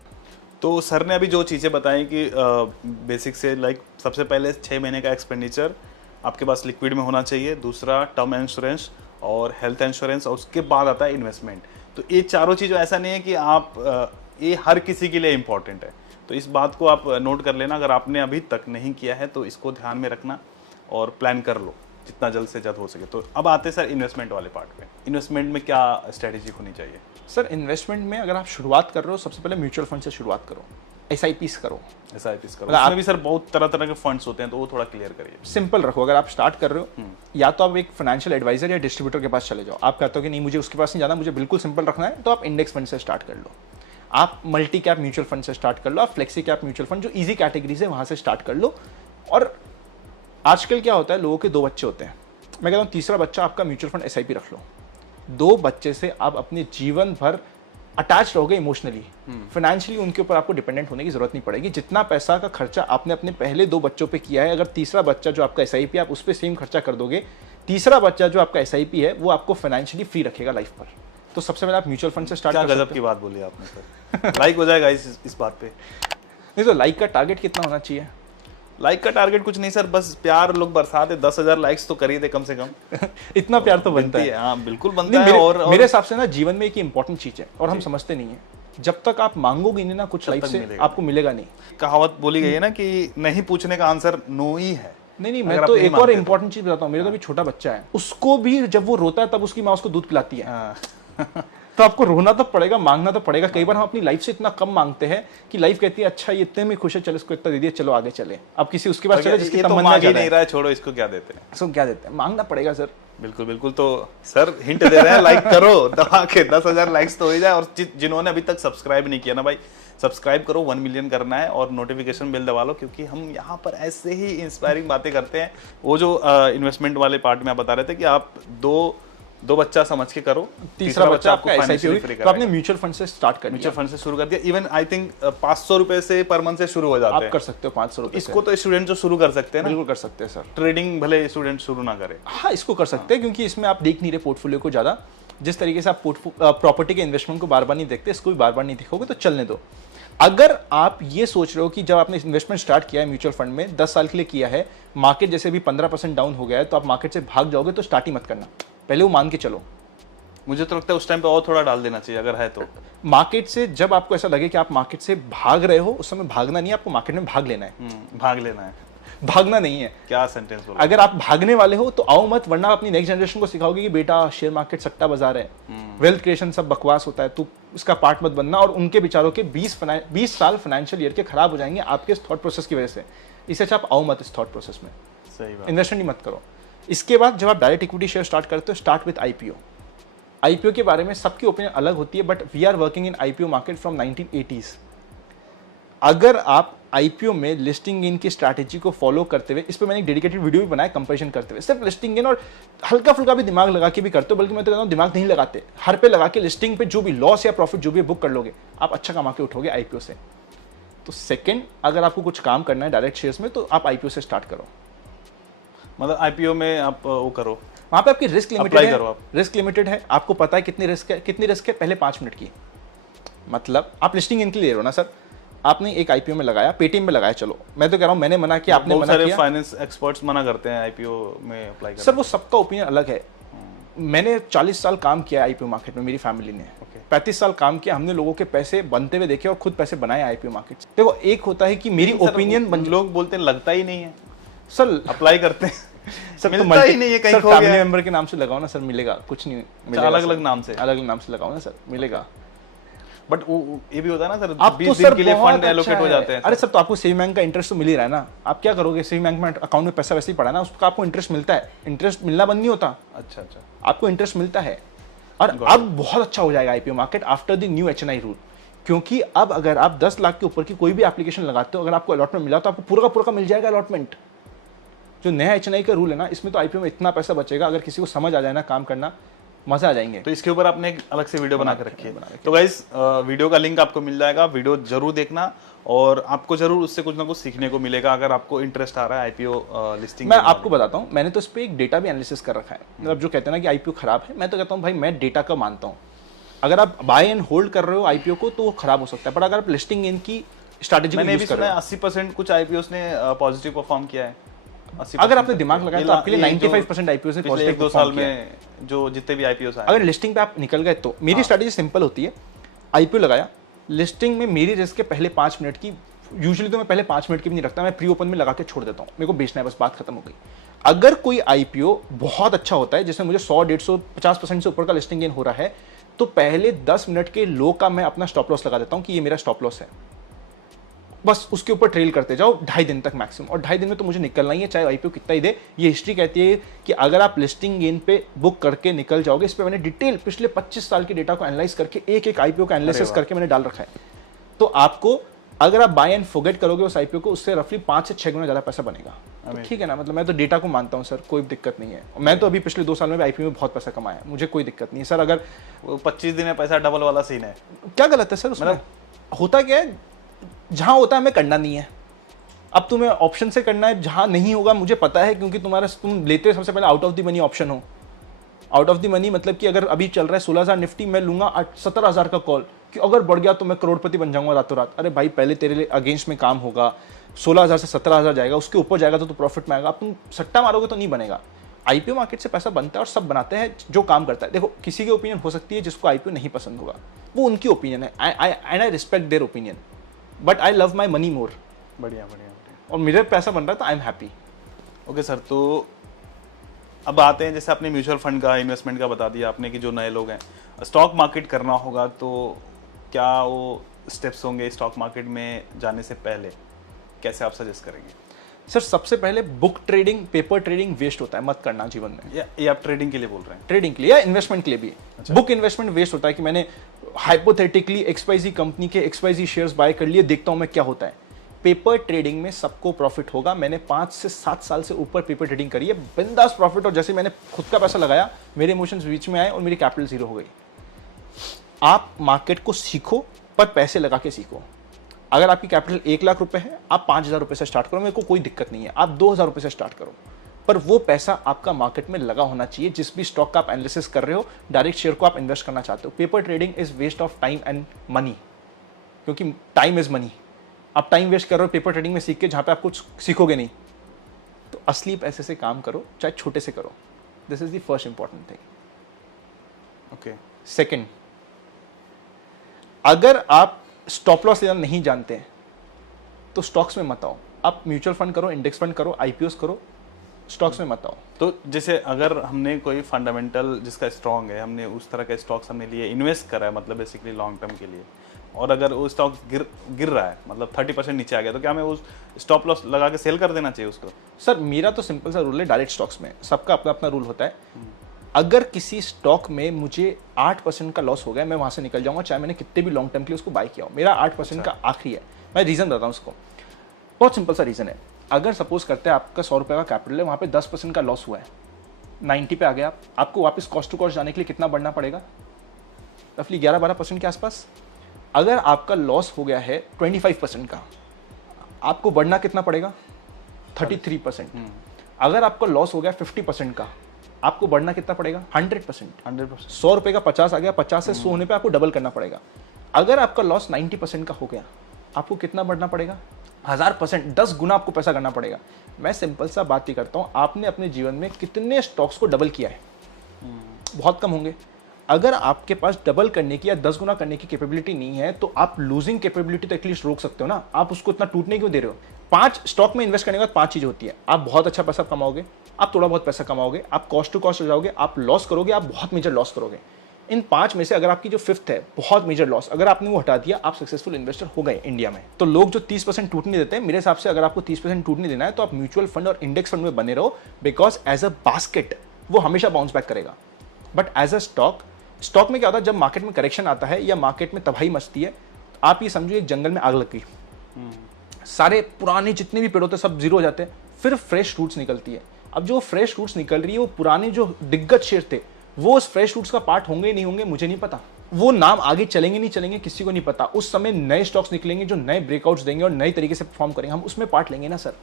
तो सर ने अभी जो चीज़ें बताई कि बेसिक से लाइक सबसे पहले 6 महीने का एक्सपेंडिचर आपके पास लिक्विड में होना चाहिए, दूसरा टर्म इंश्योरेंस और हेल्थ इंश्योरेंस, और उसके बाद आता है इन्वेस्टमेंट। तो ये चारों चीज़ों ऐसा नहीं है कि आप ये हर किसी के लिए इम्पॉर्टेंट है, तो इस बात को आप नोट कर लेना। अगर आपने अभी तक नहीं किया है तो इसको ध्यान में रखना और प्लान कर लो जितना जल्द से जल्द हो सके। तो अब आते हैं सर इन्वेस्टमेंट वाले पार्ट पे। इन्वेस्टमेंट में क्या स्ट्रेटेजी होनी चाहिए? सर इन्वेस्टमेंट में अगर आप शुरुआत कर रहे हो, सबसे पहले म्यूचुअल फंड से शुरुआत करो, SIPs करो। SIPs करो, उसमें भी सर बहुत तरह तरह के फंड्स होते हैं, तो वो थोड़ा क्लियर करिए। सिंपल रखो, अगर आप स्टार्ट कर रहे हो या तो आप एक फाइनेंशियल एडवाइजर या डिस्ट्रीब्यूटर के पास चले जाओ। आप कहते हो कि नहीं मुझे उसके पास नहीं जाना, मुझे बिल्कुल सिंपल रखना है, तो आप इंडेक्स फंड से स्टार्ट कर लो, आप मल्टी कैप म्यूचुअल फंड से स्टार्ट कर लो, आप फ्लेक्सी कैप म्यूचुअल फंड जो ईजी कैटेगरीज है वहाँ से स्टार्ट कर लो। और आजकल क्या होता है, लोगों के 2 बच्चे होते हैं, मैं कहता हूँ तीसरा बच्चा आपका म्यूचुअल फंड SIP रख लो। 2 बच्चे से आप अपने जीवन भर अटैच रहोगे इमोशनली, फाइनेंशियली उनके ऊपर आपको डिपेंडेंट होने की जरूरत नहीं पड़ेगी। जितना पैसा का खर्चा आपने अपने पहले 2 बच्चों पे किया है, अगर तीसरा बच्चा जो आपका SIP है आप उस पर सेम खर्चा कर दोगे, तीसरा बच्चा जो आपका SIP है वो आपको फाइनेंशियली फ्री रखेगा लाइफ पर। तो सबसे पहले आप म्यूचुअल फंड से स्टार्ट कर सकते हो। गजब की बात बोली आपने सर। लाइक हो जाएगा इस बात पे। नहीं तो लाइक का टारगेट कितना होना चाहिए? लाइक का टारगेट कुछ नहीं सर, बस प्यार लोग बरसाते 10,000 लाइक्स तो करिए कम से कम। इतना प्यार तो बनता है। हाँ बिल्कुल बनता है। और मेरे हिसाब से ना जीवन में एक इंपॉर्टेंट चीज है और हम समझते नहीं है, जब तक आप मांगोगे नहीं ना कुछ लाइफ से, आपको मिलेगा नहीं। कहावत बोली गई है ना कि नहीं पूछने का आंसर नो ही है। नहीं, मैं तो एक और इम्पोर्टेंट चीज बताता हूँ। मेरे तो अभी छोटा बच्चा है, उसको भी जब वो रोता है तब उसकी माँ उसको दूध पिलाती है। तो आपको रोना तो पड़ेगा, मांगना तो पड़ेगा। कई बार हम अपनी लाइफ से इतना कम मांगते हैं कि लाइफ कहती है अच्छा ये इतने में खुश है, चलो इसको इतना दे दिया, चलो आगे चले। अब किसी उसके पास चले जिसकी तमन्ना नहीं रहा है, छोड़ो इसको क्या देते हैं, इसको क्या देते हैं, मांगना पड़ेगा सर। बिल्कुल बिल्कुल। तो सर हिंट दे रहे हैं, लाइक करो दबा के, 10,000 लाइक्स तो हो ही जाए। और जिन्होंने अभी तक सब्सक्राइब नहीं किया ना भाई, सब्सक्राइब करो, 1 मिलियन करना है और नोटिफिकेशन बेल दबा लो, क्योंकि हम यहाँ पर ऐसे ही इंस्पायरिंग बातें करते हैं। वो जो इन्वेस्टमेंट वाले पार्ट में आप बता रहे थे कि आप दो बच्चा समझ के करो, तीसरा बच्चा आपका SIP होगी, तो आपने म्यूचुअल फंड से स्टार्ट कर दिया। म्यूचुअल फंड से शुरू कर दिया। इवन आई थिंक 500 रुपए से पर मंथ से शुरू हो जाते हैं। आप कर सकते हो 500 रुपए। इसको तो स्टूडेंट जो शुरू कर सकते हैं ना, बिल्कुल कर सकते हैं सर। ट्रेडिंग भले स्टूडेंट शुरू ना करे, हाँ इसको कर सकते हैं, क्योंकि इसमें आप देख नहीं रहे पोर्टफोलियो को ज्यादा। जिस तरीके से आप प्रॉपर्टी के इन्वेस्टमेंट को बार बार नहीं देखते, इसको भी बार बार नहीं देखोगे तो चलने दो। अगर आप ये सोच रहे हो कि जब आपने इन्वेस्टमेंट स्टार्ट किया है म्यूचुअल फंड में 10 साल के लिए किया है, मार्केट जैसे भी 15% डाउन हो गया है, तो आप मार्केट से भाग जाओगे, तो स्टार्ट ही मत करना, पहले वो मान के चलो। मुझे तो लगता है उस टाइम पे और थोड़ा डाल देना चाहिए अगर है तो। मार्केट से जब आपको ऐसा लगे कि आप मार्केट से भाग रहे हो, उस समय भागना नहीं है, आपको मार्केट में भाग लेना है। भाग लेना है, भागना नहीं है। क्या सेंटेंस बोला? अगर आप भागने वाले हो तो आओ मत, वरना अपनी नेक्स्ट जनरेशन को सिखाओगे कि बेटा शेयर मार्केट सट्टा बाजार है, वेल्थ क्रिएशन सब बकवास होता है, तू उसका पार्ट मत बनना। और उनके बेचारों के 20 साल फाइनेंशियल ईयर के खराब हो जाएंगे आपके थॉट प्रोसेस की वजह से। इससे अच्छा आप आओ मत इस थॉट प्रोसेस में, सही बात, इन्वेस्टमेंट ही मत करो। इसके बाद जब आप डायरेक्ट इक्विटी शेयर स्टार्ट करते हो, स्टार्ट विद IPO। आईपीओ के बारे में सबकी ओपिनियन अलग होती है, but we are working in IPO market from 1980s। अगर आप आईपीओ में लिस्टिंग इन की स्ट्रैटेजी को फॉलो करते हुए, इस पर मैंने एक डेडिकेटेड वीडियो भी बनाया कंपैरिजन करते हुए, सिर्फ लिस्टिंग इन और हल्का फुल्का भी दिमाग लगा के भी करते हो, बल्कि मैं तो कहता हूँ दिमाग नहीं लगाते, हर पे लगा के लिस्टिंग पे जो भी लॉस या प्रॉफिट जो भी बुक कर लोगे, आप अच्छा कमा के उठोगे आईपीओ से। तो सेकंड, अगर आपको कुछ काम करना है डायरेक्ट शेयर्स में, तो आप आईपीओ से स्टार्ट करो। मतलब आईपीओ में आप वो करो, वहां पे आपकी रिस्क लिमिटेड Apply है, करो आप। रिस्क लिमिटेड है, आपको पता है कितनी रिस्क है पहले 5 मिनट की। मतलब आप लिस्टिंग इन के लिए ले रहे हो ना सर, आपने एक आईपीओ में लगाया, पेटीएम में लगाया, चलो मैं तो कह रहा हूं मैंने मना किया, आपने बहुत मना सारे किया, फाइनेंस एक्सपर्ट्स मना करते हैं आईपीओ में अप्लाई करना। सर वो सबका ओपिनियन अलग है। मैंने 40 साल काम किया आईपीओ मार्केट में, मेरी फैमिली ने 35 साल काम किया, हमने लोगों के पैसे बनते हुए देखे और खुद पैसे बनाए आईपीओ मार्केट से। देखो एक होता है कि मेरी ओपिनियन लोग बोलते हैं लगता ही नहीं है, सर अप्लाई करते हैं सर तो मिलता ही नहीं है, कहीं सर खो गया फैमिली है। मेंबर के नाम से लगाओ ना सर, मिलेगा कुछ नहीं मिलेगा, अलग-अलग नाम से, अलग नाम से लगाओ ना सर, मिलेगा। बट वो ये भी होता है ना सर, आप 20 तो दिन सर के लिए बहुत फंड एलोकेट अच्छा हो है। जाते हैं। अरे सर तो आपको सेविंग बैंक का इंटरेस्ट तो मिल ही रहा है ना, आप क्या करोगे, सेविंग बैंक में अकाउंट में पैसा वैसे ही पड़ा है ना, उसका आपको इंटरेस्ट मिलता है, इंटरेस्ट मिलना बंद नहीं होता, अच्छा अच्छा, आपको इंटरेस्ट मिलता है। और अब बहुत अच्छा हो जाएगा IPO market after the new HNI rule, क्योंकि अब अगर आप 10 लाख के ऊपर की कोई भी एप्लीकेशन लगाते हो, अगर आपको अलॉटमेंट मिला तो आपको पूरा का पूरा मिल जाएगा अलॉटमेंट। जो नया एचएनआई का रूल है ना, इसमें तो आईपीओ में इतना पैसा बचेगा, अगर किसी को समझ आ जाए ना काम करना, मजा आ जाएंगे। तो इसके ऊपर आपने एक अलग से वीडियो बना के रखी है। तो गाइस वीडियो का लिंक आपको मिल जाएगा, वीडियो जरूर देखना और आपको जरूर उससे कुछ ना कुछ सीखने को मिलेगा अगर आपको इंटरेस्ट आ रहा है आईपीओ लिस्टिंग। मैं आपको बताता हूँ, मैंने तो इस पर एक डेटा भी एनालिसिस कर रखा है। मतलब जो कहते हैं ना कि आईपीओ खराब है, मैं तो कहता हूँ भाई मैं डेटा का मानता हूँ। अगर आप बाय एंड होल्ड कर रहे हो आईपीओ को तो वो खराब हो सकता है, पर अगर आप लिस्टिंग इनकी स्ट्रैटेजी को मैंने यूज भी कर सुना रहे है हो, 80% कुछ आईपीओस ने पॉजिटिव परफॉर्म किया है। 80% अगर आपने दिमाग लगाया तो आपके लिए 95% आईपीओ से पिछले पॉजिटिव 1-2 साल में जो जितने भी आईपीओस आए, अगर लिस्टिंग पे आप निकल गए तो मेरी स्ट्रैटेजी सिंपल होती है, आईपीओ लगाया, लिस्टिंग में मेरी रिस्क के पहले 5 मिनट की, यूजुअली तो मैं पहले 5 मिनट की भी नहीं रखता, मैं प्री ओपन में लगा के छोड़ देता हूँ, मेरे को बेचना है बस, बात खत्म हो गई। अगर कोई आईपीओ बहुत अच्छा होता है जिसमें मुझे 100, 150, 50% से ऊपर का लिस्टिंग गेन हो रहा है, तो पहले 10 मिनट के लो का मैं अपना स्टॉप लॉस लगा देता हूं कि ये मेरा स्टॉप लॉस है, बस उसके ऊपर ट्रेल करते जाओ 2.5 दिन तक मैक्सिमम, और 2.5 दिन में तो मुझे निकलना ही है, चाहे आईपीओ कितना ही दे। ये हिस्ट्री कहती है कि अगर आप लिस्टिंग गेन पे बुक करके निकल जाओगे, इस पे मैंने डिटेल पिछले 25 साल के डेटा को एनालाइज करके एक एक आईपीओ का एनालिसिस करके मैंने डाल रखा है। तो आपको अगर आप बाय एंड फॉरगेट करोगे उस आईपीओ को, उससे रफली 5 से 6 गुना ज्यादा पैसा बनेगा। तो ठीक है ना, मतलब मैं तो डेटा को मानता हूं सर, कोई दिक्कत नहीं है। मैं तो अभी पिछले 2 साल में आईपीओ में बहुत पैसा कमाया, मुझे कोई दिक्कत नहीं है सर। अगर 25 दिन में पैसा डबल वाला सीन है, क्या गलत है सर उसमें? होता क्या है, जहां होता है हमें करना नहीं है। अब तुम्हें ऑप्शन से करना है, जहां नहीं होगा मुझे पता है, क्योंकि तुम लेते सबसे पहले out of the money option हो। आउट ऑफ द मनी मतलब कि अगर अभी चल रहा है 16,000 निफ्टी, मैं लूंगा 17,000 का कॉल कि अगर बढ़ गया तो मैं करोड़पति बन जाऊंगा रातों रात। अरे भाई पहले तेरे लिए अगेंस्ट में काम होगा, 16,000 से 17,000 जाएगा, उसके ऊपर जाएगा तो प्रॉफिट में आएगा। अब तुम सट्टा मारोगे तो नहीं बनेगा। आईपीओ मार्केट से पैसा बनता है और सब बनाते हैं जो काम करता है। देखो किसी की ओपिनियन हो सकती है जिसको आईपीओ नहीं पसंद होगा, वो उनकी ओपिनियन है, and I respect their opinion, but I love my money मोर। बढ़िया बढ़िया बढ़िया। और मेरा पैसा बन रहा है तो I am happy. Okay sir, तो अब आते हैं, जैसे आपने म्यूचुअल फंड का, इन्वेस्टमेंट का बता दिया आपने कि जो नए लोग हैं स्टॉक मार्केट करना होगा, तो क्या वो स्टेप्स होंगे स्टॉक मार्केट में जाने से पहले, कैसे आप सजेस्ट करेंगे? सर सबसे पहले book trading, paper trading waste होता है, मत करना जीवन में। ये आप ट्रेडिंग के लिए बोल रहे हैं? ट्रेडिंग के लिए या इन्वेस्टमेंट के लिए भी। बुक इन्वेस्टमेंट वेस्ट होता है कि मैंने हाइपोथेटिकली XYZ कंपनी के XYZ शेयर्स बाय कर लिए, देखता हूं मैं क्या होता है। पेपर ट्रेडिंग में सबको प्रॉफिट होगा। मैंने 5 से 7 साल से ऊपर पेपर ट्रेडिंग करी है, बिंदास प्रॉफिट। और जैसे मैंने खुद का पैसा लगाया, मेरे इमोशंस बीच में आए और मेरी कैपिटल 0 हो गई। आप मार्केट को सीखो, पर पैसे लगा के सीखो। अगर आपकी कैपिटल 1 लाख रुपए है, आप 5,000 रुपए से स्टार्ट करो, मेरे को कोई दिक्कत नहीं है। आप 2,000 रुपए से स्टार्ट करो, पर वो पैसा आपका मार्केट में लगा होना चाहिए। जिस भी स्टॉक का आप एनालिसिस कर रहे हो, डायरेक्ट शेयर को आप इन्वेस्ट करना चाहते हो। Paper trading is waste of time and money, क्योंकि टाइम इज मनी। आप टाइम वेस्ट कर रहे हो पेपर ट्रेडिंग में सीख के, जहां पे आप कुछ सीखोगे नहीं। तो असली पैसे से काम करो, चाहे छोटे से करो। This is the first important thing. Okay. Second, अगर आप स्टॉप लॉस लेना नहीं जानते हैं तो स्टॉक्स में मत आओ। आप म्यूचुअल फंड करो, इंडेक्स फंड करो, आईपीओस करो, स्टॉक्स में मत आओ। तो जैसे अगर हमने कोई फंडामेंटल जिसका स्ट्रांग है, हमने उस तरह के स्टॉक्स हमने लिए, इन्वेस्ट करा है, मतलब बेसिकली लॉन्ग टर्म के लिए, और अगर वो स्टॉक गिर रहा है, मतलब 30% नीचे आ गया, तो क्या हमें उस स्टॉप लॉस लगा के सेल कर देना चाहिए उसको? सर मेरा तो सिंपल सा रूल है डायरेक्ट स्टॉक्स में, सबका अपना अपना रूल होता है। अगर किसी स्टॉक में मुझे 8% का लॉस हो गया, मैं वहां से निकल जाऊंगा, चाहे मैंने कितने भी लॉन्ग टर्म के लिए उसको बाय किया हो। मेरा 8% का आखिरी है। मैं रीजन बताता हूँ उसको, बहुत सिंपल सा रीजन है। अगर सपोज करते हैं आपका 100 रुपये का कैपिटल है, वहां पे 10% का लॉस हुआ है, 90 पे आ गया, आपको वापस कॉस्ट टू कॉस्ट जाने के लिए कितना बढ़ना पड़ेगा? रफली 11-12% के आसपास। अगर आपका लॉस हो गया है 25% का, आपको बढ़ना कितना पड़ेगा? 33%। अगर आपका लॉस हो गया 50% का, आपको बढ़ना कितना पड़ेगा? 100%। 100 रुपए का 50 आ गया, 50 से 100 होने पे आपको डबल करना पड़ेगा। अगर आपका लॉस 90% का हो गया, आपको कितना बढ़ना पड़ेगा? 1000%, 10 गुना आपको पैसा करना पड़ेगा। मैं सिंपल सा बात ही करता हूं, आपने अपने जीवन में कितने स्टॉक्स को डबल किया है? बहुत कम होंगे। अगर आपके पास डबल करने की या 10 गुना करने की कैपेबिलिटी नहीं है, तो आप लूजिंग कैपेबिलिटी तो एटलीस्ट रोक सकते हो ना। आप उसको इतना टूटने क्यों दे रहे हो? 5 स्टॉक में इन्वेस्ट करने के बाद 5 चीजें होती है। आप बहुत अच्छा पैसा कमाओगे, आप थोड़ा बहुत पैसा कमाओगे, आप कॉस्ट टू कॉस्ट हो जाओगे, आप लॉस करोगे, आप बहुत मेजर लॉस करोगे। इन 5 में से अगर आपकी जो 5th है, बहुत मेजर लॉस, अगर आपने वो हटा दिया, आप सक्सेसफुल इन्वेस्टर हो गए इंडिया में। तो लोग जो 30% टूटने देते हैं, मेरे हिसाब से अगर आपको 30% टूटने देना है तो आप म्यूचुअल फंड और इंडेक्स फंड में बने रहो, बिकॉज एज अ बास्केट वो हमेशा बाउंस बैक करेगा। बट एज अ स्टॉक में क्या होता है, जब मार्केट में करेक्शन आता है या मार्केट में तबाही मचती है, आप ये समझो एक जंगल में आग लग गई, सारे पुराने जितने भी पेड़ होते हैं सब जीरो हो जाते हैं, फिर फ्रेश रूट्स निकलती है। अब जो फ्रेश रूट्स निकल रही है, वो पुराने जो दिग्गज शेर थे, वो उस फ्रेश रूट्स का पार्ट होंगे ही नहीं होंगे, मुझे नहीं पता। वो नाम आगे चलेंगे नहीं चलेंगे, किसी को नहीं पता। उस समय नए स्टॉक्स निकलेंगे जो नए ब्रेकआउट्स देंगे और नए तरीके से परफॉर्म करेंगे, हम उसमें पार्ट लेंगे ना सर।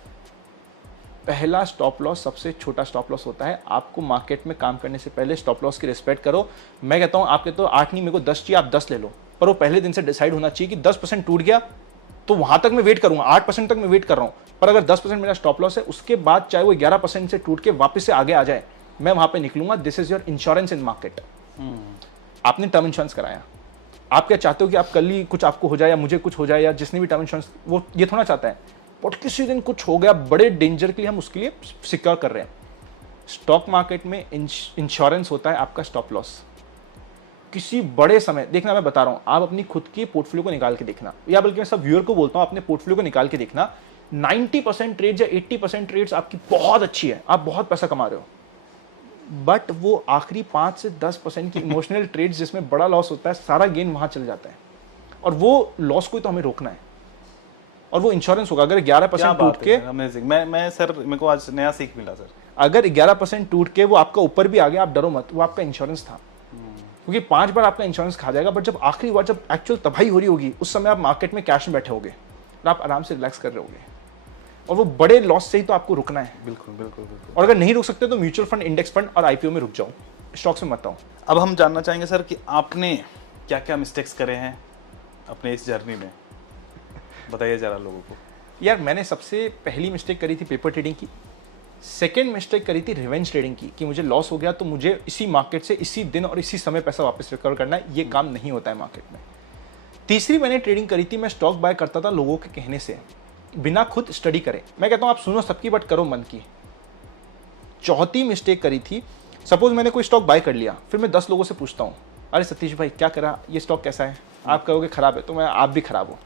पहला स्टॉप लॉस सबसे छोटा स्टॉप लॉस होता है। आपको मार्केट में काम करने से पहले स्टॉप लॉस की रिस्पेक्ट करो। मैं कहता हूं, आपके तो 8 नहीं, मेरे को 10 चाहिए, आप 10 ले लो, पर वो पहले दिन से डिसाइड होना चाहिए कि 10% टूट गया तो वहां तक मैं वेट करूंगा, 8% तक मैं वेट कर रहा हूं, पर अगर 10% मेरा स्टॉप लॉस है, उसके बाद चाहे वो 11% से टूट के वापस से आगे आ जाए, मैं वहां पे निकलूंगा। This is your insurance in market. आपने टर्म इंश्योरेंस कराया, आप क्या चाहते हो कि आप कल ही कुछ आपको हो जाए या मुझे कुछ हो जाए या जिसने भी टर्म इंश्योरेंस, वो ये थोड़ा चाहता है, बट किसी दिन कुछ हो गया बड़े डेंजर के लिए हम उसके लिए सिक्योर कर रहे हैं। स्टॉक मार्केट में इंश्योरेंस होता है आपका स्टॉप लॉस। किसी बड़े समय देखना, मैं बता रहा हूं, आप अपनी खुद की पोर्टफोलियो को निकाल के देखना, या बल्कि मैं सब व्यूअर को बोलता हूं, अपने पोर्टफोलियो को निकाल के देखना। 90% ट्रेड्स या 80% ट्रेड्स आपकी बहुत अच्छी है, आप बहुत पैसा कमा रहे हो, बट वो आखिरी 5 से 10% की इमोशनल ट्रेड्स जिसमें बड़ा लॉस होता है, सारा गेन वहां चल जाता है। और वो लॉस को तो हमें रोकना है, और वो इंश्योरेंस होगा। अगर 11% टूट के, अमेजिंग, मैं सर, मेरे को आज नया सीख मिला सर। अगर 11% टूट के वो आपका ऊपर भी आ गया, आप डरो मत, वो आपका इंश्योरेंस था। क्योंकि 5 बार आपका इंश्योरेंस खा जाएगा, बट जब आखिरी बार जब एक्चुअल तबाही हो रही होगी, उस समय आप मार्केट में कैश में बैठे होगे और आप आराम से रिलैक्स कर रहे होगे, और वो बड़े लॉस से ही तो आपको रुकना है। बिल्कुल बिल्कुल बिल्कुल। और अगर नहीं रुक सकते तो म्यूचुअल फंड, इंडेक्स फंड और आईपीओ में रुक जाओ, स्टॉक्स में मत आओ। अब हम जानना चाहेंगे सर कि आपने क्या क्या मिस्टेक्स करे हैं अपने इस जर्नी में, बताइए जरा लोगों को। यार, मैंने सबसे पहली मिस्टेक करी थी पेपर ट्रेडिंग की। सेकेंड मिस्टेक करी थी रिवेंज ट्रेडिंग की, कि मुझे लॉस हो गया तो मुझे इसी मार्केट से इसी दिन और इसी समय पैसा वापस रिकवर करना है। ये काम नहीं होता है मार्केट में। तीसरी मैंने ट्रेडिंग करी थी, मैं स्टॉक बाय करता था लोगों के कहने से, बिना खुद स्टडी करे। मैं कहता हूं आप सुनो सबकी बट करो मन की। चौथी मिस्टेक करी थी, सपोज मैंने कोई स्टॉक बाय कर लिया, फिर मैं 10 लोगों से पूछता हूं, अरे सतीश भाई क्या करा, ये स्टॉक कैसा है? आप कहोगे खराब है, तो मैं आप भी खराब हो।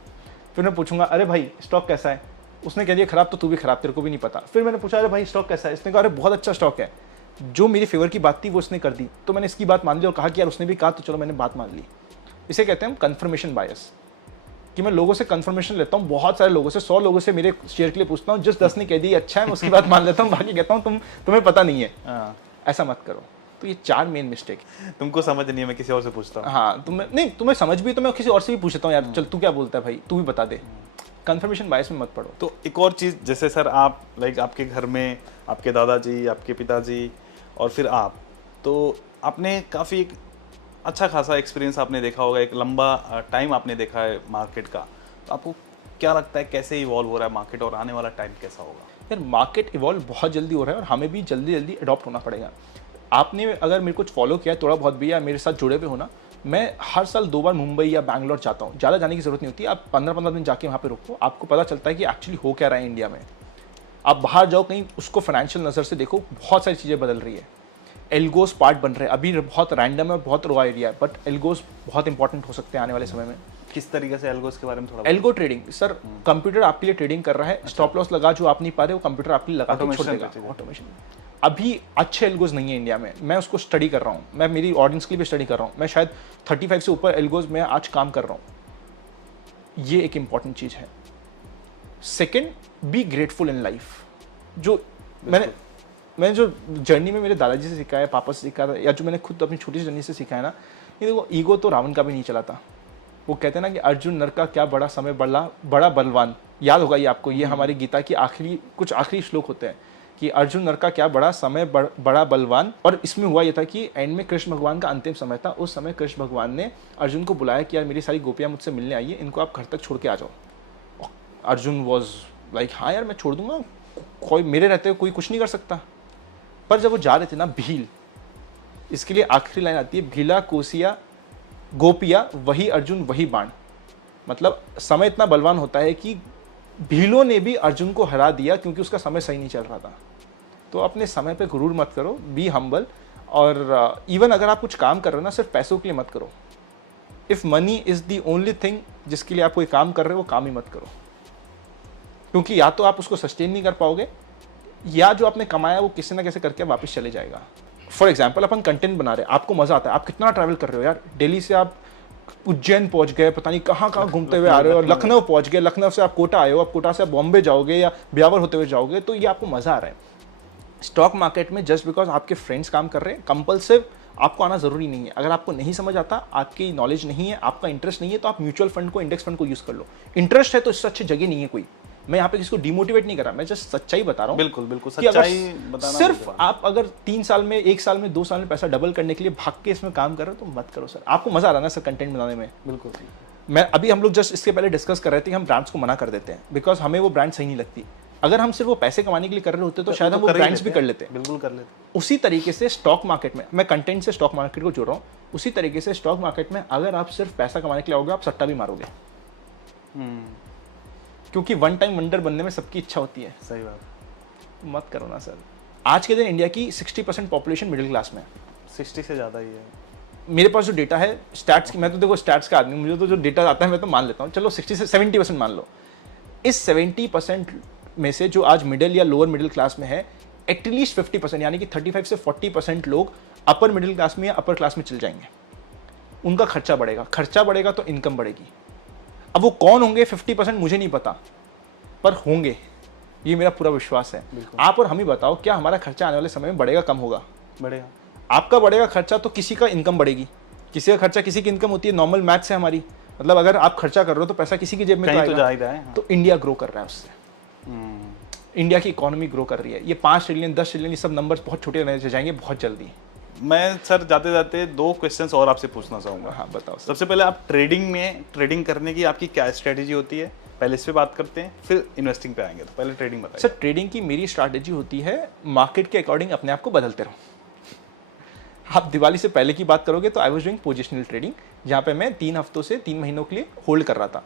फिर मैं पूछूंगा, अरे भाई स्टॉक कैसा है? उसने कह दिया खराब, तो तू भी खराब, तेरे को भी नहीं पता। फिर मैंने पूछा, अरे भाई स्टॉक कैसा है? इसने कहा अरे बहुत अच्छा स्टॉक है। जो मेरी फेवर की बात थी वो उसने कर दी, तो मैंने इसकी बात मान ली और कहा कि यार उसने भी कहा तो चलो मैंने बात मान ली। इसे कहते हैं कंफर्मेशन बायस, कि मैं लोगों से कंफर्मेशन लेता हूँ, बहुत सारे लोगों से, 100 लोगों से मेरे शेयर के लिए पूछता हूँ, जिस 10 ने कह दी अच्छा है मैं उसकी बात मान लेता हूँ, बाकी कहता हूँ तुम्हें पता नहीं है। ऐसा मत करो। तो ये 4 मेन मिस्टेक। तुमको समझ नहीं है, मैं किसी और से पूछता हूँ। हाँ, तुम्हें समझ भी तो मैं किसी और से भी पूछता हूँ, यार चल तू क्या बोलता है भाई, तू भी बता दे। कंफर्मेशन बायस में मत पड़ो। तो एक और चीज़, जैसे सर आप आपके घर में आपके दादाजी, आपके पिताजी और फिर आप, तो आपने काफ़ी एक अच्छा खासा एक्सपीरियंस आपने देखा होगा, एक लंबा टाइम आपने देखा है मार्केट का। तो आपको क्या लगता है कैसे इवॉल्व हो रहा है मार्केट और आने वाला टाइम कैसा होगा? यार, मार्केट इवॉल्व बहुत जल्दी हो रहा है और हमें भी जल्दी जल्दी अडॉप्ट होना पड़ेगा। आपने अगर मेरे को फॉलो किया थोड़ा बहुत भी या मेरे साथ जुड़े हुए हो ना, मैं हर साल 2 बार मुंबई या बैंगलोर जाता हूँ। ज़्यादा जाने की जरूरत नहीं होती, आप 15-15 दिन जाके वहाँ पे रुको, आपको पता चलता है कि एक्चुअली हो क्या रहा है इंडिया में। आप बाहर जाओ कहीं, उसको फाइनेंशियल नज़र से देखो, बहुत सारी चीज़ें बदल रही है। एल्गोस पार्ट बन रहे हैं, अभी बहुत रैंडम है और बहुत रॉ एरिया है, बट एल्गोस बहुत इंपॉर्टेंट हो सकते हैं आने वाले समय में। किस तरीके से एल्गोस के बारे में थोड़ा एल्गो ट्रेडिंग सर, कंप्यूटर आपके लिए ट्रेडिंग कर रहा है, स्टॉप लॉस लगा जो आप नहीं पा रहे वो कंप्यूटर आपके लिए लगा के छोड़ देगा, ऑटोमेशन। अभी अच्छे एल्गोज नहीं है इंडिया में, मैं उसको स्टडी कर रहा हूँ, मैं मेरी ऑडियंस के लिए भी स्टडी कर रहा हूँ, मैं शायद 35 से ऊपर एल्गोज में आज काम कर रहा हूँ। ये एक इंपॉर्टेंट चीज़ है। Second, be grateful in life. जो मैंने जो जर्नी में मेरे दादाजी से सीखा है, पापा से सीखा था, या जो मैंने खुद अपनी छोटी सी जर्नी से सीखा है ना, ये देखो, ईगो तो रावण का भी नहीं चला था। वो कहते हैं ना कि अर्जुन नर का क्या बड़ा समय बड़ा बलवान, याद होगा ये आपको, ये हमारी गीता की कुछ आखिरी श्लोक होते हैं कि अर्जुन नर का क्या बड़ा समय बड़ा बलवान। और इसमें हुआ ये था कि एंड में कृष्ण भगवान का अंतिम समय था, उस समय कृष्ण भगवान ने अर्जुन को बुलाया कि यार मेरी सारी गोपियाँ मुझसे मिलने आई है, इनको आप घर तक छोड़ के आ जाओ। अर्जुन वॉज लाइक हाँ यार मैं छोड़ दूंगा, कोई मेरे रहते हुए कोई कुछ नहीं कर सकता। पर जब वो जा रहे थे ना, भील, इसके लिए आखिरी लाइन आती है, भीला कोसिया गोपिया वही अर्जुन वही बाण। मतलब समय इतना बलवान होता है कि भीलों ने भी अर्जुन को हरा दिया क्योंकि उसका समय सही नहीं चल रहा था। तो अपने समय पे गुरूर मत करो, बी हम्बल। और इवन अगर आप कुछ काम कर रहे हो ना, सिर्फ पैसों के लिए मत करो। If money is the only thing जिसके लिए आप कोई काम कर रहे हो, वो काम ही मत करो, क्योंकि या तो आप उसको सस्टेन नहीं कर पाओगे, या जो आपने कमाया वो किसी ना कैसे करके वापस चले जाएगा। फॉर एग्जाम्पल, अपन कंटेंट बना रहे हैं, आपको मजा आता है, आप कितना ट्रैवल कर रहे हो यार, दिल्ली से आप उज्जैन पहुंच गए, पता नहीं कहाँ कहाँ घूमते हुए आ रहे हो, और लखनऊ पहुंच गए, लखनऊ से आप कोटा आए हो, आप कोटा से आप बॉम्बे जाओगे या ब्यावर होते हुए जाओगे, तो ये आपको मजा आ रहा है। स्टॉक मार्केट में जस्ट बिकॉज आपके फ्रेंड्स काम कर रहे हैं, कंपल्सिव आपको आना जरूरी नहीं है। अगर आपको नहीं समझ आता, आपकी नॉलेज नहीं है, आपका इंटरेस्ट नहीं है, तो आप म्यूचुअल फंड को, इंडेक्स फंड को यूज कर लो। इंटरेस्ट है तो इससे अच्छी जगह नहीं है कोई। मैं यहाँ पे किसको डिमोटिवेट नहीं कर रहा, मैं जस्ट सच्चाई बता रहा हूँ। बिल्कुल बिल्कुल सच्चाई बताना। सिर्फ आप अगर 3 साल में, 1 साल में, 2 साल में पैसा डबल करने के लिए भाग के इसमें काम कर रहे हो तो मत करो सर। आपको मजा आ रहा है ना सर कंटेंट बनाने में? बिल्कुल। मैं अभी हम लोग जस्ट इसके पहले डिस्कस कर रहे थे कि हम ब्रांड्स को मना कर देते हैं बिकॉज हमें वो ब्रांड सही नहीं लगती। अगर हम सिर्फ वो पैसे कमाने के लिए कर रहे होते तो शायद हम वो ब्रांड्स भी कर लेते। बिल्कुल कर लेते। उसी तरीके से स्टॉक मार्केट में, मैं कंटेंट से स्टॉक मार्केट को जोड़ रहा हूँ, उसी तरीके से स्टॉक मार्केट में अगर आप सिर्फ पैसा कमाने के लिए आओगे, आप सट्टा भी मारोगे। क्योंकि वन टाइम वंडर बनने में सबकी इच्छा होती है। सही बात। मत करो ना सर। आज के दिन इंडिया की 60% पॉपुलेशन मिडिल क्लास में, 60 से ज़्यादा ही है। मेरे पास जो डेटा है स्टैट्स की, मैं तो देखो स्टैट्स का आदमी, मुझे तो जो डेटा आता है मैं तो मान लेता हूँ, चलो 60 से 70% मान लो। इस 70% में से जो आज मिडिल या लोअर मिडिल क्लास में है, एटलीस्ट 50% यानी कि 35 से 40% लोग अपर मिडिल क्लास में या अपर क्लास में चल जाएंगे। उनका खर्चा बढ़ेगा तो इनकम बढ़ेगी। अब वो कौन होंगे 50% मुझे नहीं पता, पर होंगे, ये मेरा पूरा विश्वास है। आप और हम ही बताओ, क्या हमारा खर्चा आने वाले समय में बढ़ेगा कम होगा? बढ़ेगा। आपका बढ़ेगा खर्चा तो किसी का इनकम बढ़ेगी, किसी का खर्चा किसी की इनकम होती है। नॉर्मल मैथ्स है हमारी, मतलब अगर आप खर्चा कर रहे हो तो पैसा किसी की जेब में तो आएगा। तो इंडिया ग्रो कर रहा है उससे, इंडिया की इकोनॉमी ग्रो कर रही है। ये 5 ट्रिलियन 10 ट्रिलियन ये सब नंबर्स बहुत छोटे रहने जाएंगे बहुत जल्दी। मैं सर जाते जाते 2 क्वेश्चंस और आपसे पूछना चाहूँगा। हाँ बताओ। सबसे पहले आप ट्रेडिंग करने की आपकी क्या स्ट्रेटेजी होती है, पहले इस पे बात करते हैं, फिर इन्वेस्टिंग पे आएंगे। तो पहले ट्रेडिंग बताइए। सर ट्रेडिंग की मेरी स्ट्रैटेजी होती है, मार्केट के अकॉर्डिंग अपने आप को बदलते रहो। आप दिवाली से पहले की बात करोगे तो I was doing positional trading, जहाँ पे मैं 3 हफ्तों से 3 महीनों के लिए होल्ड कर रहा था।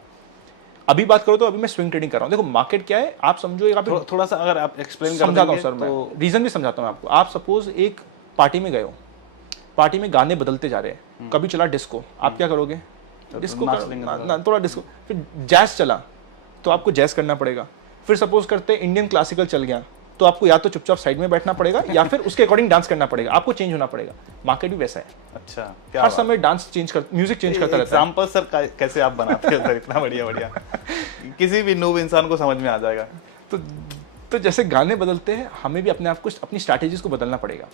अभी बात करो तो अभी मैं स्विंग ट्रेडिंग कर रहा हूँ। देखो मार्केट क्या है, आप समझो, थोड़ा सा अगर आप एक्सप्लेन कर समझाता हूँ सर, मैं रीजन भी समझाता हूँ आपको। आप सपोज एक पार्टी में गए हो, पार्टी में गाने बदलते जा रहे हैं, कभी चला डिस्को, आप क्या करोगे? डिस्को थोड़ा डिस्को, फिर जैज चला तो आपको जैज करना पड़ेगा। फिर सपोज करते इंडियन क्लासिकल चल गया तो आपको या तो चुपचाप साइड में बैठना पड़ेगा या फिर उसके अकॉर्डिंग डांस करना पड़ेगा, आपको चेंज होना पड़ेगा। मार्केट भी वैसा है। अच्छा, हर समय डांस चेंज कर, म्यूजिक चेंज करता रहता है। एग्जांपल सर कैसे आप बनाते हो सर? इतना बढ़िया किसी भी नूब इंसान को समझ में आ जाएगा। तो जैसे गाने बदलते हैं, हमें भी अपने आप को, अपनी स्ट्रैटेजीज को बदलना पड़ेगा।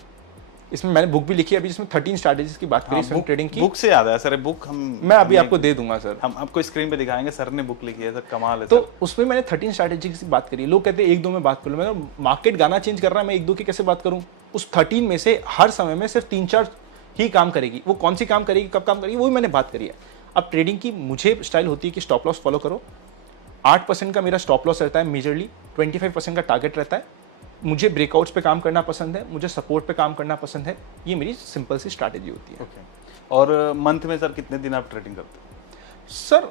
इसमें मैंने बुक भी लिखी है अभी, जिसमें 13 स्ट्रैटेजीज की बात करी स्विंग ट्रेडिंग की। बुक से याद है सर, बुक मैं अभी आपको दे दूंगा सर, हम आपको स्क्रीन पे दिखाएंगे। सर ने बुक लिखी है सर, कमाल है। तो उसमें मैंने 13 स्ट्रैटेजीज की बात करी। लोग कहते हैं 1-2 में बात कर लो, मैं मार्केट गाना चेंज कर रहा है, मैं 1-2 की कैसे बात करूं? उस 13 में से हर समय में सिर्फ 3-4 ही काम करेगी। वो कौन सी काम करेगी, कब काम करेगी, वो भी मैंने बात करी है। अब ट्रेडिंग की मुझे स्टाइल होती है कि स्टॉप लॉस फॉलो करो। 8% का मेरा स्टॉप लॉस रहता है मेजरली, 25% का टारगेट रहता है। मुझे ब्रेकआउट्स पे काम करना पसंद है, मुझे सपोर्ट पे काम करना पसंद है। ये मेरी सिंपल सी स्ट्रैटेजी होती है। और मंथ में सर कितने दिन आप ट्रेडिंग करते हैं? सर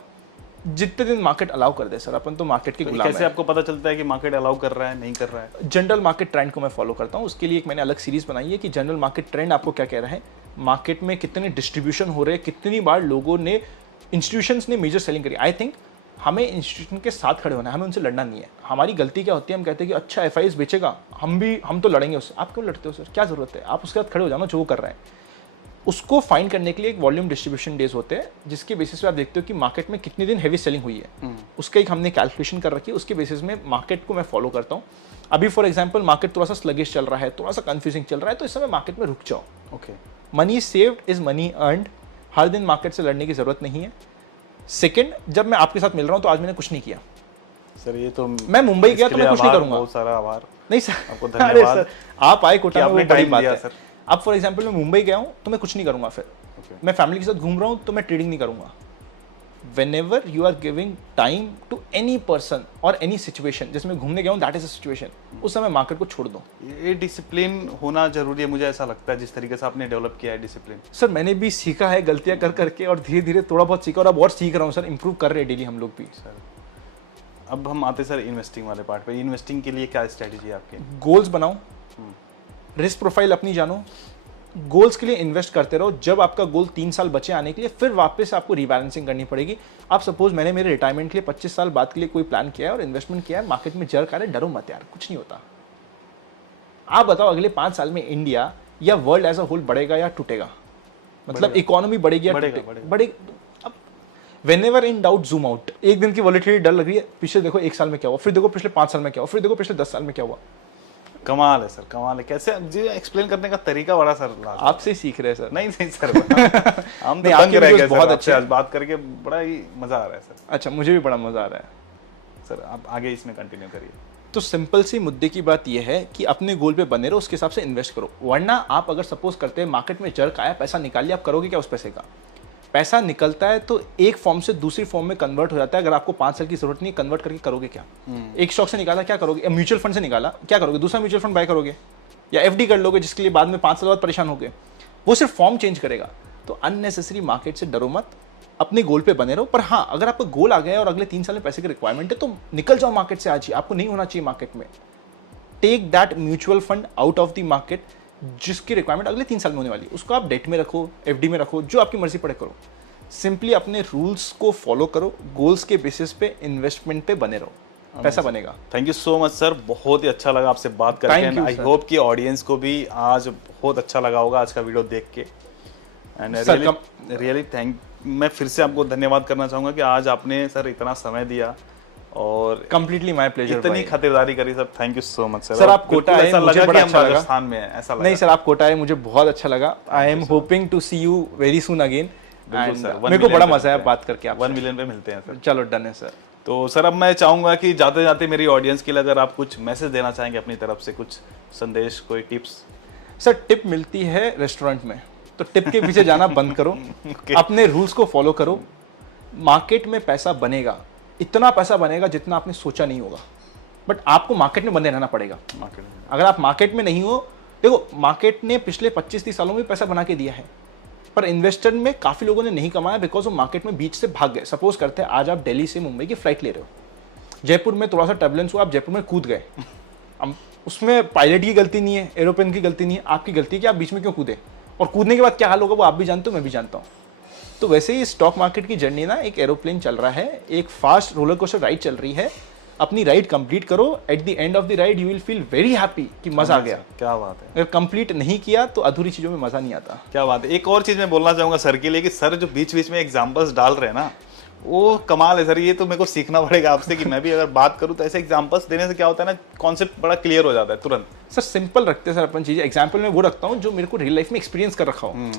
जितने दिन मार्केट अलाउ कर दे सर, अपन तो मार्केट के गुलाम हैं। कैसे आपको पता चलता है कि मार्केट अलाउ कर रहा है, नहीं कर रहा है? जनरल मार्केट ट्रेंड को मैं फॉलो करता हूँ। उसके लिए एक मैंने अलग सीरीज बनाई है कि जनरल मार्केट ट्रेंड आपको क्या कह रहा है, मार्केट में कितने डिस्ट्रीब्यूशन हो रहे हैं, कितनी बार लोगों ने इंस्टीट्यूशंस ने मेजर सेलिंग करी। आई थिंक हमें इंस्टीट्यूशन के साथ खड़े होना है, हमें उनसे लड़ना नहीं है। हमारी गलती क्या होती है, हम कहते हैं कि अच्छा FIS बेचेगा, हम तो लड़ेंगे उससे। आप क्यों लड़ते हो सर, क्या जरूरत है? आप उसके साथ खड़े हो जाओ ना, जो वो कर रहा है। उसको फाइंड करने के लिए एक वॉल्यूम डिस्ट्रीब्यूशन डेज होते हैं, जिसके बेसिस पे आप देखते हो कि मार्केट में कितने दिन हैवी सेलिंग हुई है, उसका एक हमने कैलकुलेशन कर रखी है। उसके बेसिस में मार्केट को मैं फॉलो करता हूँ। अभी फॉर एग्जांपल मार्केट थोड़ा सा स्लगिश चल रहा है, थोड़ा सा कंफ्यूजिंग चल रहा है, तो इस समय मार्केट में रुक जाओ। Okay, money saved is money earned. हर दिन मार्केट से लड़ने की जरूरत नहीं है। सेकंड, जब मैं आपके साथ मिल रहा हूं तो आज मैंने कुछ नहीं किया सर ये तो मैं मुंबई गया तो मैं कुछ नहीं करूंगा। बहुत सारा आभार नहीं सर, आपको, अरे धन्यवाद सर, आप आए कोटा में, आपने वो बड़ी टाइम बात दिया है। सर। अब फॉर एग्जांपल मैं मुंबई गया हूं तो मैं कुछ नहीं करूंगा। फिर Okay. मैं फैमिली के साथ घूम रहा हूं तो मैं ट्रेडिंग नहीं करूंगा। whenever you are giving time to any person or any situation, जिसमें घूमने गया हूं, that is a situation, उस समय मार्केट को छोड़ दो। ये डिसिप्लिन होना जरूरी है, मुझे ऐसा लगता है, जिस तरीके से आपने डेवलप किया है डिसिप्लिन। सर मैंने भी सीखा है गलतियां कर करके, और धीरे धीरे थोड़ा बहुत सीखा, और अब और सीख रहा हूँ सर, इंप्रूव कर रहे हैं डेली हम लोग भी। सर अब हम आते सर इन्वेस्टिंग वाले पार्ट पे। इन्वेस्टिंग के लिए क्या स्ट्रेटजी है आपकी? गोल्स बनाओ, रिस्क प्रोफाइल अपनी जानो, गोल्स के लिए इन्वेस्ट करते रहो। जब आपका गोल 3 साल बचे आने के लिए, फिर वापस आपको रीबैलेंसिंग करनी पड़ेगी। आप सपोज मैंने मेरे रिटायरमेंट के लिए 25 साल बाद के लिए कोई प्लान किया है और इन्वेस्टमेंट किया है, मार्केट में जर्क आ रहा है, डरो मत यार, कुछ नहीं होता। आप बताओ अगले 5 साल में इंडिया या वर्ल्ड एज अ होल बढ़ेगा या टूटेगा? मतलब इकोनॉमी बढ़ेगी या बढ़ेगा। अब whenever in doubt zoom out. एक दिन की वॉलेटिलिटी डर लग रही है, पिछले देखो 1 साल में क्या हुआ, फिर देखो पिछले 5 साल में क्या हुआ, फिर देखो पिछले 10 साल में क्या हुआ। कमाल है सर, कमाल है। कैसे जी एक्सप्लेन करने का तरीका बड़ा सर आपसे ही सीख रहे हैं सर। नहीं सर हम तो आपके रह गए बहुत सर, अच्छे आज बात करके बड़ा ही मजा आ रहा है सर। अच्छा, मुझे भी बड़ा मजा आ रहा है सर। आप आगे इसमें कंटिन्यू करिए। तो सिंपल सी मुद्दे की बात यह है कि अपने गोल पे बने रहो, उसके हिसाब से इन्वेस्ट करो। वरना आप अगर सपोज करते हैं मार्केट में जर्क आया, पैसा निकाल लिया, आप करोगे क्या उस पैसे का? पैसा निकलता है तो एक फॉर्म से दूसरी फॉर्म में कन्वर्ट हो जाता है। अगर आपको 5 साल की जरूरत नहीं, कन्वर्ट करके करोगे क्या? एक स्टॉक से निकाला, क्या करोगे? म्यूचुअल फंड से निकाला, क्या करोगे? दूसरा म्यूचुअल फंड बाय करोगे या FD कर लोगे, जिसके लिए बाद में 5 साल बाद परेशान हो गए। वो सिर्फ फॉर्म चेंज करेगा। तो अननेसेसरी मार्केट से डरो मत, अपने गोल पे बने रहो। पर हाँ, अगर आपका गोल आ गया है और अगले 3 साल में पैसे की रिक्वायरमेंट है, तो निकल जाओ मार्केट से आज ही। आपको नहीं होना चाहिए मार्केट में। Take that mutual fund out of the market, जिसकी रिक्वायरमेंट अगले 3 साल में होने वाली है। उसको आप डेट में रखो, FD में रखो, जो आपकी मर्जी पड़े करो। सिंपली अपने रूल्स को फॉलो करो, गोल्स के बेसिस पे इन्वेस्टमेंट पे बने रहो, पैसा बनेगा। Thank you so much sir, बहुत ही अच्छा लगा आपसे बात करके। आई होप कि ऑडियंस को भी आज बहुत अच्छा लगा होगा आज का वीडियो देख के। एंड रियली थैंक, मैं फिर से आपको धन्यवाद करना चाहूंगा कि आज आपने सर इतना समय दिया और कंप्लीटली माय प्लेजर, इतनी खातिरदारी करी sir. Thank you so much sir. Sir आप कोटा आए, मुझे बड़ा अच्छा लगा। राजस्थान में ऐसा लगा। नहीं सर, आप कोटा आए, मुझे बहुत अच्छा लगा। I am hoping to see you very soon again. मेरे को बड़ा मजा आया बात करके। आप 1 मिलियन पे मिलते हैं सर। चलो डन है सर। तो सर अब मैं चाहूंगा कि जाते जाते मेरी ऑडियंस के लिए अगर आप कुछ मैसेज देना चाहेंगे अपनी तरफ से, कुछ संदेश, कोई टिप्स। सर टिप मिलती है रेस्टोरेंट में, तो टिप के पीछे जाना बंद करो। अपने रूल्स को फॉलो करो। मार्केट में पैसा बनेगा, इतना पैसा बनेगा जितना आपने सोचा नहीं होगा, बट आपको मार्केट में बने रहना पड़ेगा। अगर आप मार्केट में नहीं हो, देखो मार्केट ने पिछले 25-30 सालों में पैसा बना के दिया है, पर इन्वेस्टर में काफी लोगों ने नहीं कमाया बिकॉज वो मार्केट में बीच से भाग गए। सपोज करते हैं आज आप दिल्ली से मुंबई की फ्लाइट ले रहे हो, जयपुर में थोड़ा सा टर्बुलेंस हुआ, आप जयपुर में कूद गए। अब उसमें पायलट की गलती नहीं है, एरोप्लेन की गलती नहीं है, आपकी गलती है कि आप बीच में क्यों कूदे, और कूदने के बाद क्या हाल होगा वो आप भी जानते हो, मैं भी जानता हूँ। तो वैसे ही स्टॉक मार्केट की जर्नी ना, एक एरोप्लेन चल रहा है, एक फास्ट रोलर कोस्टर राइड चल रही है। अपनी राइड कंप्लीट करो, at the end of the ride you will feel very happy कि मजा आ गया। क्या बात है। अगर कंप्लीट नहीं किया तो अधूरी चीजों में मजा नहीं आता। क्या बात है। एक और चीज मैं बोलना चाहूंगा सर के लिए कि सर जो बीच बीच में एग्जांपल्स डाल रहे हैं ना, वो कमाल है सर। ये तो मेरे को सीखना पड़ेगा आपसे कि मैं भी अगर बात करूं तो ऐसे एग्जांपल्स देने से क्या होता है ना, कॉन्सेप्ट बड़ा क्लियर हो जाता है तुरंत। सर सिंपल रखते हैं सर अपन चीजें। एग्जांपल में वो रखता हूँ जो मेरे को रियल लाइफ में एक्सपीरियंस कर रखा हूँ।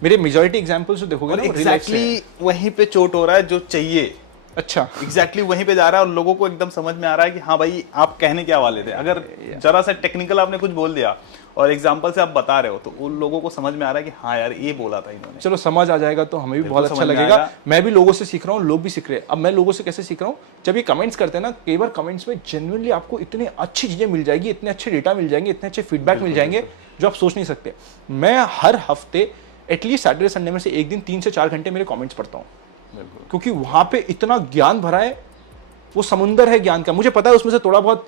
मेरे मेजॉरिटी एग्जांपल्स जो देखोगे ना, एग्जैक्टली वहीं पे चोट हो रहा है जो चाहिए। अच्छा, एग्जैक्टली वहीं पे जा रहा है और लोगों को एकदम समझ में आ रहा है कि हाँ भाई आप कहने क्या वाले थे। अगर जरा सा टेक्निकल आपने कुछ बोल दिया और एग्जांपल से आप बता रहे हो तो उन लोगों को समझ में आ रहा है कि हाँ यार ये बोला था इन्होंने। चलो समझ आ जाएगा तो हमें भी बहुत अच्छा लगेगा। मैं भी लोगों से सीख रहा हूँ, लोग भी सीख रहे हैं। अब मैं लोगों से कैसे सीख रहा हूँ, जब ये कमेंट्स करते हैं ना, कई बार कमेंट्स में जेन्युइनली आपको इतनी अच्छी चीजें मिल जाएगी, इतने अच्छे डेटा मिल जाएंगे, इतने अच्छे फीडबैक मिल जाएंगे जो आप सोच नहीं सकते। मैं हर हफ्ते एटलीस्ट सैटरडे संडे में से एक दिन 3 से 4 घंटे मेरे कमेंट्स पढ़ता हूँ, क्योंकि वहां पे इतना ज्ञान भरा है। वो समुंदर है ज्ञान का। मुझे पता है उसमें से थोड़ा बहुत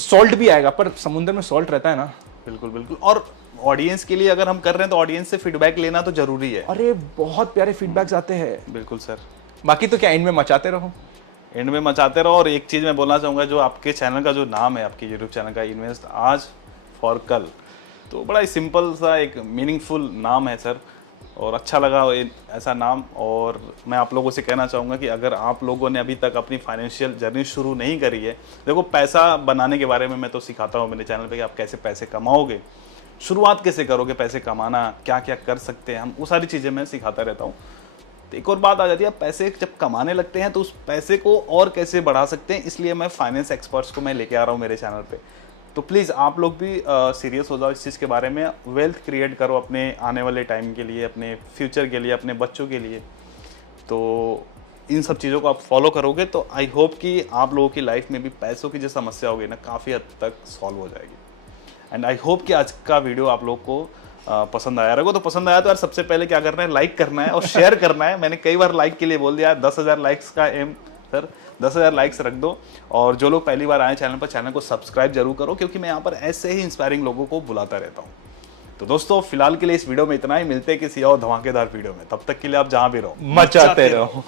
सॉल्ट भी आएगा, पर समुंदर में सॉल्ट रहता है ना। बिल्कुल बिल्कुल। और ऑडियंस के लिए अगर हम कर रहे हैं तो ऑडियंस से फीडबैक लेना तो जरूरी है। अरे बहुत प्यारे फीडबैक्स आते हैं। बिल्कुल सर। बाकी तो क्या एंड में मचाते रहो, एंड में मचाते रहो। और एक चीज़ मैं बोलना चाहूँगा, जो आपके चैनल का जो नाम है, आपके यूट्यूब चैनल का, इन्वेस्ट आज फॉर कल, तो बड़ा ही सिंपल सा एक मीनिंगफुल नाम है सर, और अच्छा लगा ऐसा नाम। और मैं आप लोगों से कहना चाहूँगा कि अगर आप लोगों ने अभी तक अपनी फाइनेंशियल जर्नी शुरू नहीं करी है, देखो पैसा बनाने के बारे में मैं तो सिखाता हूँ मेरे चैनल पे कि आप कैसे पैसे कमाओगे, शुरुआत कैसे करोगे पैसे कमाना, क्या क्या कर सकते हैं हम, वो सारी चीज़ें मैं सिखाता रहता हूँ। तो एक और बात आ जाती है, पैसे जब कमाने लगते हैं तो उस पैसे को और कैसे बढ़ा सकते हैं, इसलिए मैं फाइनेंस एक्सपर्ट्स को मैं लेके आ रहा हूँ मेरे चैनल पे। तो प्लीज़ आप लोग भी सीरियस हो जाओ इस चीज़ के बारे में, वेल्थ क्रिएट करो अपने आने वाले टाइम के लिए, अपने फ्यूचर के लिए, अपने बच्चों के लिए। तो इन सब चीज़ों को आप फॉलो करोगे तो आई होप कि आप लोगों की लाइफ में भी पैसों की जो समस्या होगी ना, काफ़ी हद तक सॉल्व हो जाएगी। एंड आई होप कि आज का वीडियो आप लोग को पसंद आया रहेगा। तो पसंद आया तो यार सबसे पहले क्या करना है, लाइक करना है और शेयर करना है। मैंने कई बार लाइक के लिए बोल दिया, 10,000 लाइक्स का एम सर, 10,000 लाइक्स रख दो। और जो लोग पहली बार आए चैनल पर, चैनल को सब्सक्राइब जरूर करो, क्योंकि मैं यहाँ पर ऐसे ही इंस्पायरिंग लोगों को बुलाता रहता हूँ। तो दोस्तों फिलहाल के लिए इस वीडियो में इतना ही, मिलते हैं किसी और धमाकेदार वीडियो में, तब तक के लिए आप जहाँ भी रहो मचाते रहो।